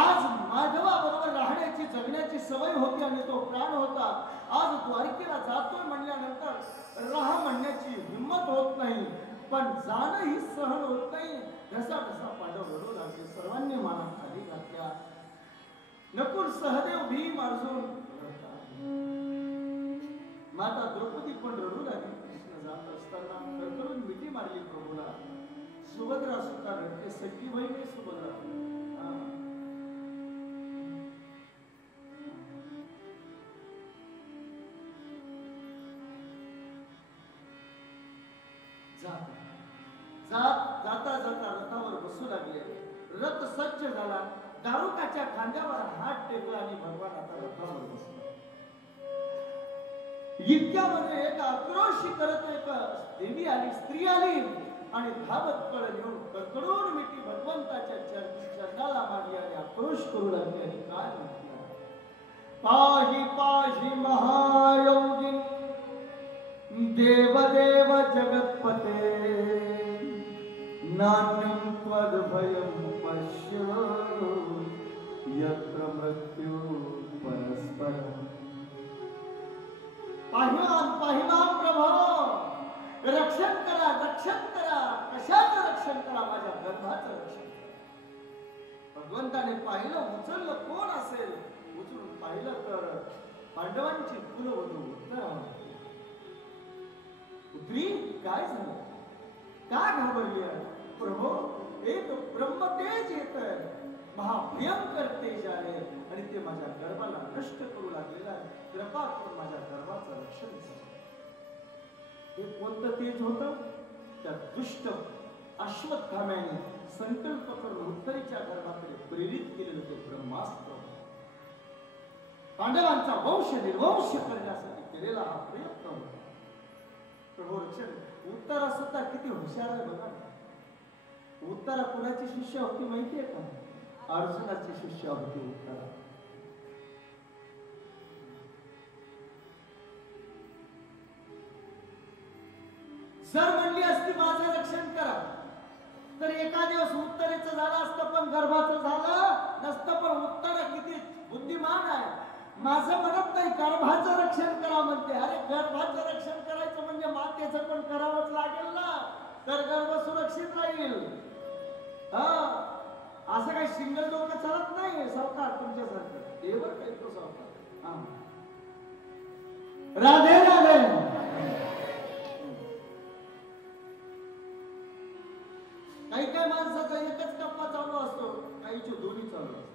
आज माधवाबरोबर राहण्याची जगण्याची सवय होती आणि तो प्राण होता. आज द्वारकेला जातोय म्हणल्यानंतर राहा म्हणण्याची हिंमत होत नाही, पण जाणं ही सहन होत नाही. ढसा पांडव रडू लागले. सर्वांनी माना खाली घातल्या. नकुल सहदेव भीम अर्जुन माता द्रौपदी पण रडू लागली. कृष्ण जात असताना करकरून मिठी मारली प्रभूला. सुभद्रा सुद्धा रडते. सख्खी बहिणी सुभद्रा जाता जाता रथावर बसू लागले. रथ सज्ज झाला. दारुकाच्या खांद्यावर हात टेकला आणि भगवान आता रथावर बसला. इतक्यामध्ये एक आक्रोशी करत एक देवी आली, स्त्री आली आणि धावत कळ घेऊन कडकडून मिठी भगवंताच्या चरणाला मारली आणि आक्रोश करू लागली. आणि काय म्हटलं, पाही पाही महायोगी देवदेव जगत्पते नान्यं त्वद्भयं पश्य यत्र मृत्यु परस्परम्. पाहिमान प्रभो, रक्षण करा, रक्षण करा. कशाचं रक्षण करा? माझ्या गर्भाचं रक्षण करा. भगवंताने पाहिलं, उचललं. कोण असेल? उचलून पाहिलं तर पांडवांची कुलवधू उत्तरावती. पुत्री काय झालं? का घाबरली आहे? प्रभो, एक ब्रह्मतेज येत महाभयंकर तेज आहे आणि ते माझ्या गर्भाला नष्ट करू लागलेलं आहे. कृपा करून माझ्या गर्भाचं रक्षण करा. हे कोणतं तेज होतं? त्या दुष्ट अश्वत्थाम्याने संकल्प करून उत्तरेच्या गर्भाकडे प्रेरित केलेलं ते ब्रह्मास्त्र, पांडवांचा वंश निर्वंश करण्यासाठी केलेला हा प्रयत्न होता. प्रभू रक्षण. उत्तरा सुद्धा किती हुशार आहे बघा. उत्तरा कुणाची शिष्य होती माहितीये का? अर्जुनाची शिष्य होती उत्तरा. जर म्हणली असती माझं रक्षण करा तर एका दिवस उत्तरेचं झालं असतं पण गर्भाचं झालं नसतं. पण उत्तरा किती बुद्धिमान आहे. माझं म्हणत नाही गर्भाचं रक्षण करा म्हणते. अरे गर्भाचं रक्षण करायचं म्हणजे मातेचं पण करावंच लागेल ना, तर गर्भ सुरक्षित राहील. असं काही सिंगल डोकं चालत नाही. सावकार तुमच्यासारखं देवर काही तो सावकार. राधे राधे. काही काही माणसाचा एकच कप्पा चालू असतो, काहीचे दोन्ही चालू असतात.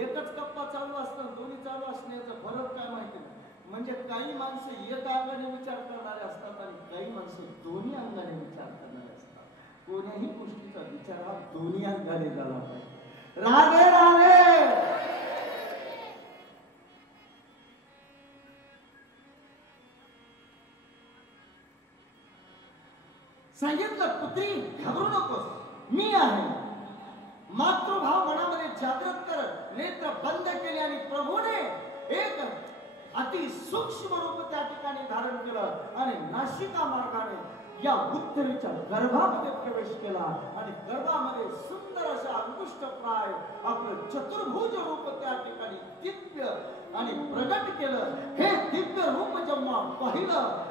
एकच कप्पा चालू असतं दोन्ही चालू असण्याचा फरक काय माहिती नाही. म्हणजे काही माणसं एक अंगाने विचार करणारे असतात आणि काही माणसं दोन्ही अंगाने विचार करणारे असतात. कोण्याही गोष्टीचा विचार हा दोन्ही अंगाने झाला पाहिजे. राधे राधे. सांगितलं पुत्री घाबरू नकोस, मी आहे. मातृभाव मनामध्ये जागृत करत नेत्र बंद केले आणि प्रभूने एक अति सूक्ष्म रूप त्या ठिकाणी धारण केलं आणि नाशिका मार्गाने या उत्तरेच्या गर्भामध्ये प्रवेश केला आणि गर्भामध्ये सुंदर अशा अंकुष्टप्राय आपलं चतुर्भुज रूप त्या ठिकाणी दिव्य आणि प्रगट केलं. हे दिव्य रूप जेव्हा पाहिलं,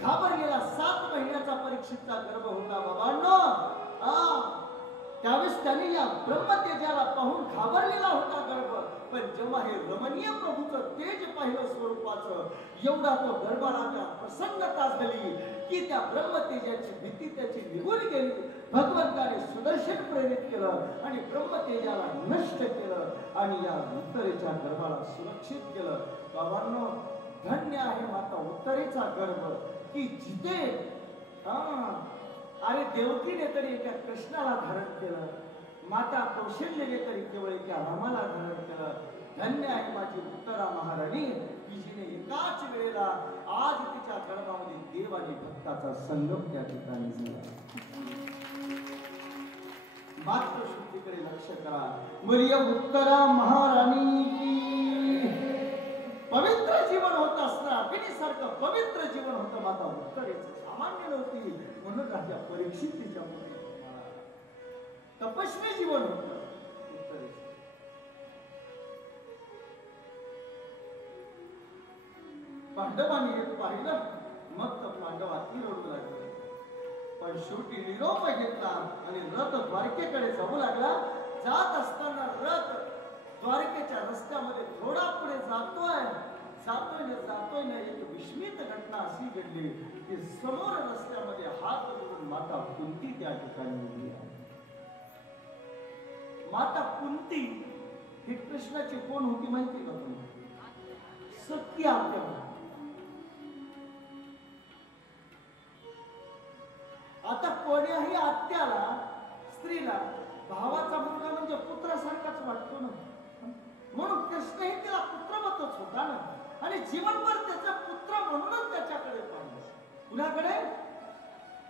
घाबरलेला 7 महिन्याचा परीक्षितचा गर्भ होता बाबांनो. त्यावेळेस त्यांनी या ब्रह्मतेजाला पाहून घाबरलेला होता गर्भ. पण जेव्हा हे रमणीय प्रभूचं तेज पाहिलं स्वरूपाचं, एवढा तो गर्भाला त्या प्रसन्नता झाली की त्या ब्रह्मतेजाची भीती त्याची निघून गेली. भगवंताने सुदर्शन प्रेरित केलं आणि ब्रह्मतेजाला नष्ट केलं आणि या उत्तरेच्या गर्भाला सुरक्षित केलं. बाबांनो, धन्य आहे माता उत्तरेचा गर्भ की जिथे अरे देवकीने तरी एका कृष्णाला धारण केलं, माता कौशल्यने तरी केवळ एका रामाला धारण केलं. धन्य आहे माझी उत्तरा महाराणी की जिने एकाच वेळेला आज तिच्या गर्भामध्ये देव आणि भक्ताचा संगम त्या ठिकाणी झाला. मातृशुद्धीकडे लक्ष करा. बोलिए उत्तरा महाराणी की. पवित्र जीवन होत असणार अग्नीसारखं पवित्र जीवन होतं माता उत्तरेचं. सामान्य नव्हती म्हणून राजा परीक्षित तिच्या तपस्वी जीवन होत उत्तरेचं. पांडवांनी पाहिलं मग तर पांडव अति रडू लागले. पण शेवटी निरोप घेतला आणि रथ द्वारकेकडे जाऊ लागला. जात असताना रथ द्वारकेच्या रस्त्यामध्ये थोडा पुढे जातोय ना एक विस्मित घटना अशी घडली की समोर रस्त्यामध्ये हात जोडून माता कुंती त्या ठिकाणी उभी आहे. माता कुंती ही कृष्णाची कोण होती माहिती का तुम्हाला? सख्खी आत्या. आता कोण्याही आत्याला स्त्रीला भावाचा मुलगा म्हणजे पुत्रासारखाच वाटतो ना. म्हणून कृष्णही तिला पुत्रवतच होता ना आणि जीवनभर त्याचा पुत्र म्हणूनच त्याच्याकडे पाहिलं. कुणाकडे?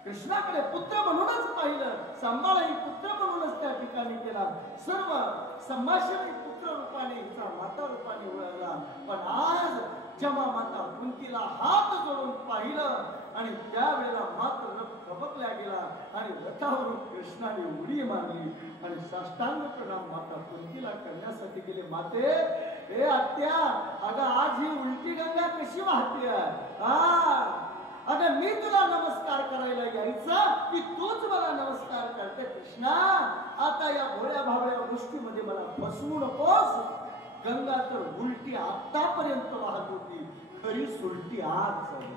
कृष्णाकडे पुत्र म्हणूनच पाहिलं. सांभाळही पुत्र म्हणूनच त्या ठिकाणी केला. सर्व संभाषण पुत्र रूपाने हिचा माता रूपाने ओळखला. पण आज जेव्हा माता कुंतीला हात जोडून पाहिलं आणि त्यावेळेला मात्र रथ खबकल्या गेला आणि रथावरून कृष्णाने उडी मारली आणि साष्टांग प्रणाम माता कुंतीला करण्यासाठी गेले. माते, ए आत्या, अगं आज ही उलटी गंगा कशी वाहते? अगं मी तुला नमस्कार करायला यायचं की तूच मला नमस्कार करते? कृष्णा, आता या भोळ्या भावळ्या गोष्टीमध्ये मला फसवू नकोस. गंगा तर उलटी आतापर्यंत वाहत होती, खरी सुलटी आज झाली.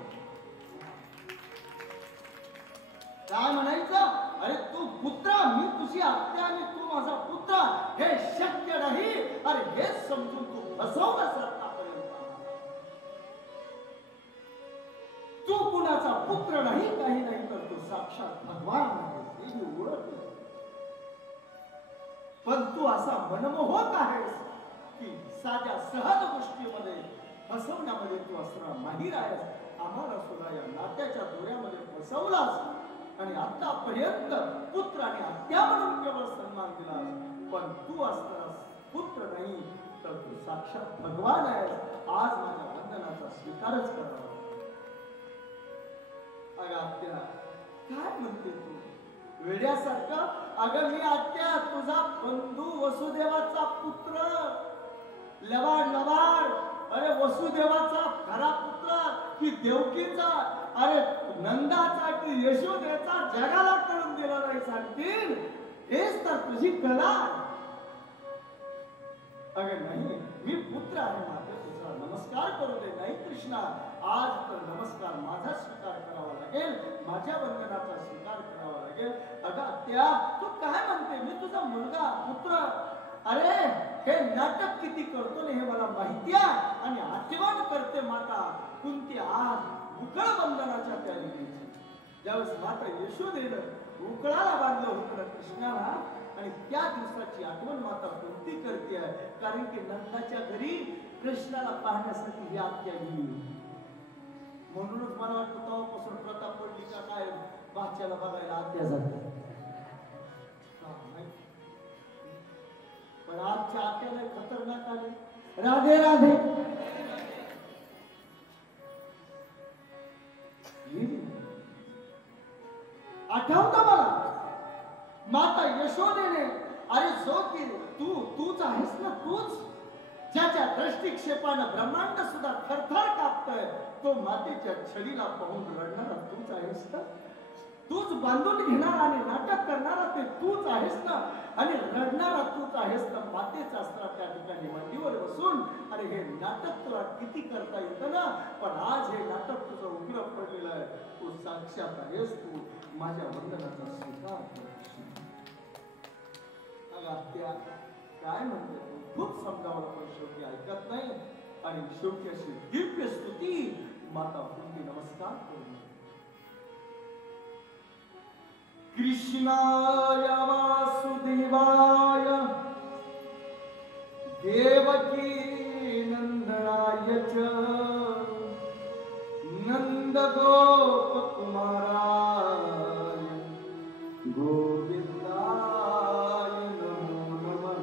काय म्हणायचं? अरे तू पुत्र, मी तुझी आत्या आणि तू माझा पुत्र, हे शक्य नाही. अरे हेच समजून तू फसवलास आतापर्यंत. तू कुणाचा पुत्र नाही, काही नाही, तर तू साक्षात भगवान आहेस हे मी ओळखलं. पण तू असा मनमोहक आहेस की साध्या सहज गोष्टीमध्ये फसवण्यामध्ये तू असणार माहीर आहेस. आम्हाला सुद्धा या नात्याच्या दोऱ्यामध्ये फसवलास आणि आतापर्यंत पुत्र आणि आत्या म्हणून केवळ सन्मान दिलास. पण तू असताना पुत्र नाही, तर तू साक्षात भगवान आहेस. आज माझ्या वंदनाचा स्वीकारच करावा. अगं आत्या, काय म्हणते तू वेड्यासारखं? अगं मी आत्या तुझा बंधू वसुदेवाचा पुत्र, लवाड लवाड. अरे वसुदेवाचा खरा पुत्र की देवकीचा? अरे नंदाचा की यशोदेचा? जगाला कळून दिला नाही सांगतील. हेच तर तुझी कला. अगं नाही, मी पुत्र आहे मात्र तुझा नमस्कार करू दे. नाही कृष्णा, आज तर नमस्कार माझा स्वीकार करावा लागेल, माझ्या वंदनाचा स्वीकार करावा लागेल. अगं आत्या, तू काय म्हणते? मी तुझा मुलगा, पुत्र. अरे हे नाटक किती करतो हे मला माहिती आहे. आणि आठवण करते माता कुंती आज उकळ बंधनाच्या तयारीची. ज्यावेळेस माता यशोदेनं उकळाला बांधलं होतं कृष्णाला, आणि त्या दिवसाची आठवण माता कुंती करते आहे. कारण की नंदाच्या घरी कृष्णाला पाहण्यासाठी ही आत्या गेली. म्हणूनच मला वाटतं तेव्हापासून प्रथा पडली का काय, बाच्याला बघायला आत्या जाते. पण आजच्या आत्याला खतरनाक आले. राधे राधे. आठवतं मला माता यशोदेने, अरे जो की तूच आहेस ना, तूच ज्याच्या दृष्टिक्षेपानं ब्रह्मांड सुद्धा थरथर कापतोय, तो मातेच्या छडीला पाहून रडणारा तूच आहेस ना. तूच बांधून घेणारा आणि नाटक करणारा ते तूच आहेस ना. आणि रडणारा तूच आहेस ना. मातेचा अस्त्र त्या ठिकाणी मांडीवर बसून अरे हे नाटक तुला किती करता येतं ना. पण आज हे नाटक तुझं उघड पडलेलं आहे. तू साक्षात आहेस. तू माझ्या वंदनाचा स्वीकार कर. आत्या काय म्हणते तू? खूप समजावलं पण शेवटी ऐकत नाही. आणि शेवटी अशी दिव्य स्तुती माता कुंती नमस्कार करून कृष्णाय वासुदेवाय देवकी नंदनाय च नंद गोप कुमाराय गोविंदाय नमो नमः.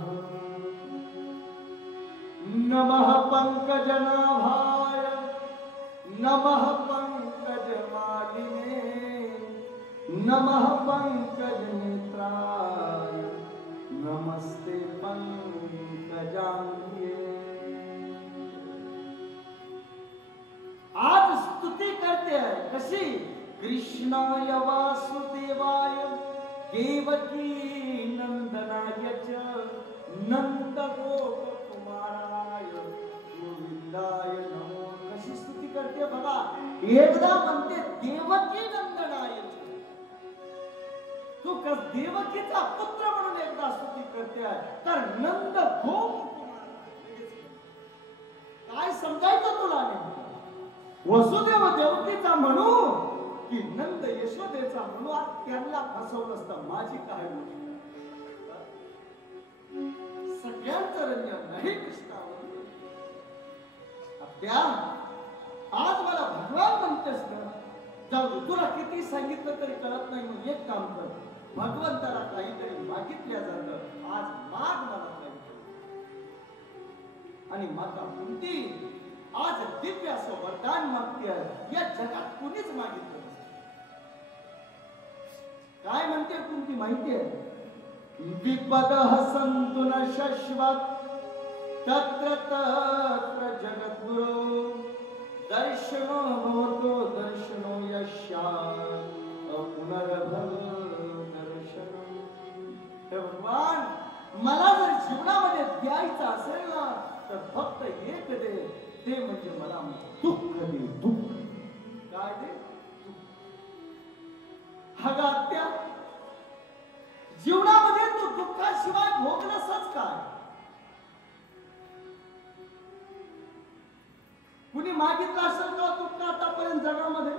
नमः पंकजनाभाय नमः पंकजमालिने नमः पंकजनेत्राय नमस्ते पंकजांगे. आज स्तुती करते आहे कशी? कृष्णाय वासुदेवाय देवकी नंदनाय च नंद गोप कुमाराय गोविंदाय नमो. कशी स्तुती करते बघा. एकदा म्हणते देवकी नंदनाय, तू देवकीचा पुत्र म्हणून एकदा स्तुती करते आहे. तर नंद गोप काय समजायचं तुला? वसुदेव देवकीचा म्हणू की नंद यशोदेचा म्हणू? त्यांना फसवलं असतं. माझी काय सगळ्यांचं रंजन नाही कृष्णावर. त्या आज मला भगवान म्हणतेस ना, जाऊ तुला किती सांगितलं तरी कळत नाही. मग एक काम कर, भगवंताला काहीतरी मागितल्या जातं. आज माग मला काहीतरी. आणि माता कुंती आज दिव्य असं वरदान मागते. या जगात कुणीच मागितलं नसतं. काय म्हणते कुंती माहितीये? विपद हसंतु न शश्वत तत्र तत्र जगद्गुरो दर्शनो भवतो दर्शनो यस्यात् पुनर्भव दर्शनम्. हे भगवान, मला जर जीवनामध्ये द्यायचं असेल ना तर फक्त एक दे. ते म्हणजे मला दुःख दे. दुःख काय दे? अगं आत्या, जीवनामध्ये तू दुःखाशिवाय भोगलंसच काय? कुणी मागितलं असेल का दुःख आतापर्यंत जगामध्ये?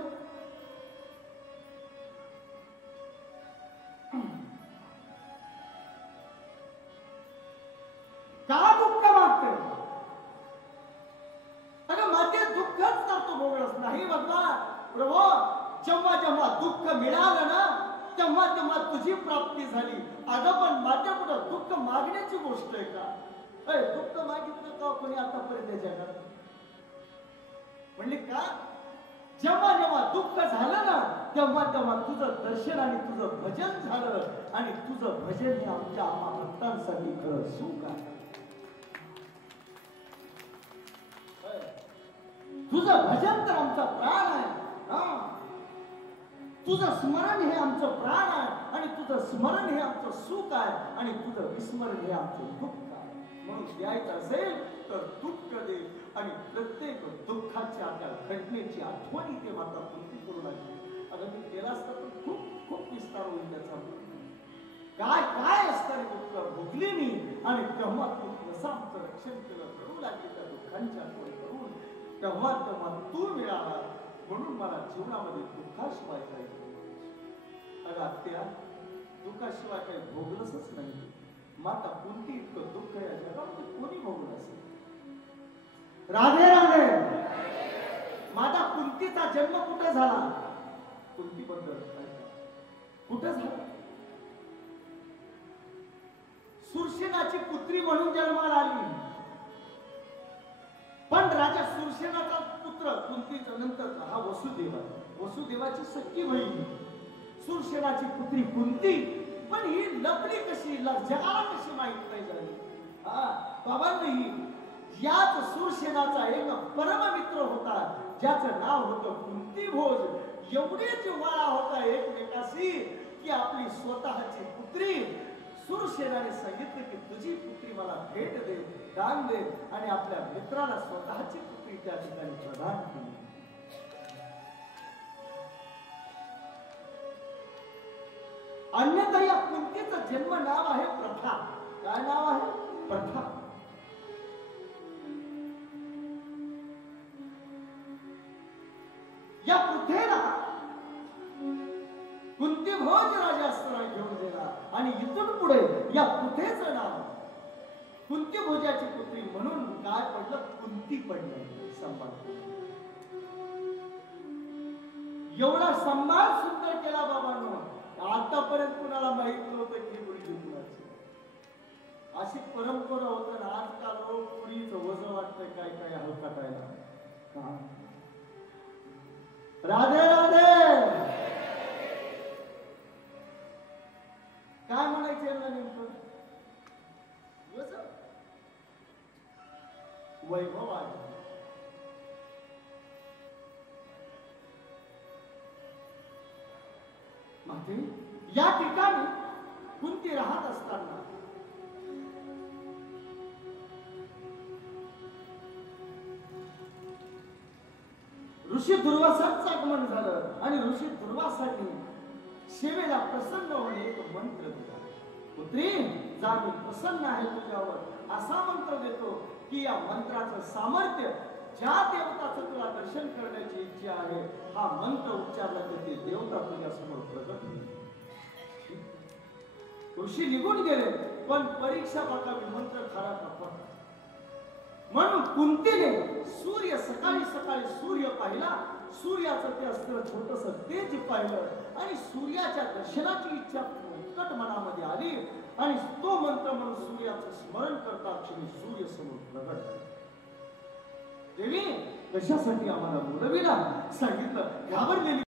का दुःख मागते? अगं माझे दुःखच तर तू भोगलंस नाही बाबा. प्रभू, जेव्हा जेव्हा दुःख मिळालं ना, तेव्हा तेव्हा तुझी प्राप्ती झाली. अगं पण माझ्या पुढं दुःख मागण्याची गोष्ट आहे का? दुःख मागितलं का कोणी आतापर्यंत जगात? म्हणले का जेव्हा जेव्हा दुःख झालं ना, तेव्हा तेव्हा तुझं दर्शन आणि तुझं भजन झालं. आणि तुझं भजन हे आमच्या भक्तांसाठी खरं सुख आहे. तुझं भजन तर आमचा प्राण आहे. तुझं स्मरण हे आमचं प्राण आहे. आणि तुझं स्मरण हे आमचं सुख आहे. आणि तुझं विस्मरण हे आमचं दुःख आहे. म्हणून द्यायचं असेल तर दुःख दे. आणि प्रत्येक दुःखाची आपल्या घटनेची आठवणी ते माता पूर्ती करू लागली. अगं मी केला असता तर खूप खूप विस्तार होईल त्याचा. काय काय असतं दुःख भोगली मी. आणि तेव्हा तू कसं आमचं रक्षण केलं करू लागली त्या दुःखांची आठवण करून. तेव्हा तेव्हा तू मिळाला. म्हणून मला जीवनामध्ये दुःखाशिवाय काही. अगं आत्या, दुःखाशिवाय काही भोगलंच नाही. माता कुंती इतकं दुःख या जगामध्ये कोणी भोगलं असेल? राधे राधे. माता कुंतीचा जन्म कुठे झाला? कुंती बद्दल कुठे झाला? सुरसेनाची पुत्री म्हणून जन्माला आली. पण राजा सुरसेनाचा पुत्र कुंतीचा नंतर हा वसुदेव. वसुदेवाची सख्खी बहीण सुरसेनाची पुत्री कुंती. पण ही लपली कशी? जगाला कशी माहित नाही झाली? बाबांनी याच सुरसेनाचा एक परममित्र होता, ज्याचं नाव होतं कुंतीभोज. एवढे जिव्हाळा होता एकमेकाशी की आपली स्वतःची पुत्री सुरसेनाने सांगितलं की तुझी पुत्री मला भेट दे, दान दे. आणि आपल्या मित्राला स्वतःची पुत्री त्या ठिकाणी प्रदान केली. अन्यथा या कुंतीचं जन्म नाव आहे प्रथा. काय नाव आहे? प्रथा. या प्रथेला कुंतीभोज राजास्त्र घेऊन गेला. आणि इथून पुढे या प्रथेचं नाव कुंतीभोजाची पुत्री म्हणून काय पडलं? कुंती पडलं. संभाळ. एवढा संभाळ सुंदर केला बाबांनो. आतापर्यंत कुणाला माहित नव्हतं की मुलगी कुणाची. अशी परंपरा होत ना. आजकाल पुरीचं वजन वाटतंय काय काय हलकाटायला. राधे राधे. काय म्हणायचं ना नेमकं? वैभव आहे. माते या ठिकाणी कुंती राहत असताना ऋषी दुर्वासांचं आगमन झालं. आणि ऋषी दुर्वासांनी सेवेला प्रसन्न होऊन एक मंत्र दिला. पुत्री, जा मी प्रसन्न आहे तुझ्यावर असा मंत्र देतो की या मंत्राचं सामर्थ्य, ज्या देवताचं तुला दर्शन करण्याची इच्छा आहे, हा मंत्र उच्चारला तर ते देवता तुझ्या समोर प्रकट होईल. ऋषी निघून गेले. पण परीक्षा बघावी मंत्र खरा का. म्हणून कुंतीने सूर्य सकाळी सकाळी सूर्य पाहिला. सूर्याचं ते अस्त्र छोटस तेज पाहिलं. आणि सूर्याच्या दर्शनाची इच्छा उत्कट मनामध्ये आली. आणि तो मंत्र म्हणून सूर्याचं स्मरण करता क्षणी सूर्य समोर प्रगट झाला. देवी, कशासाठी आम्हाला बोलविला? सांगितलं. घाबरलेली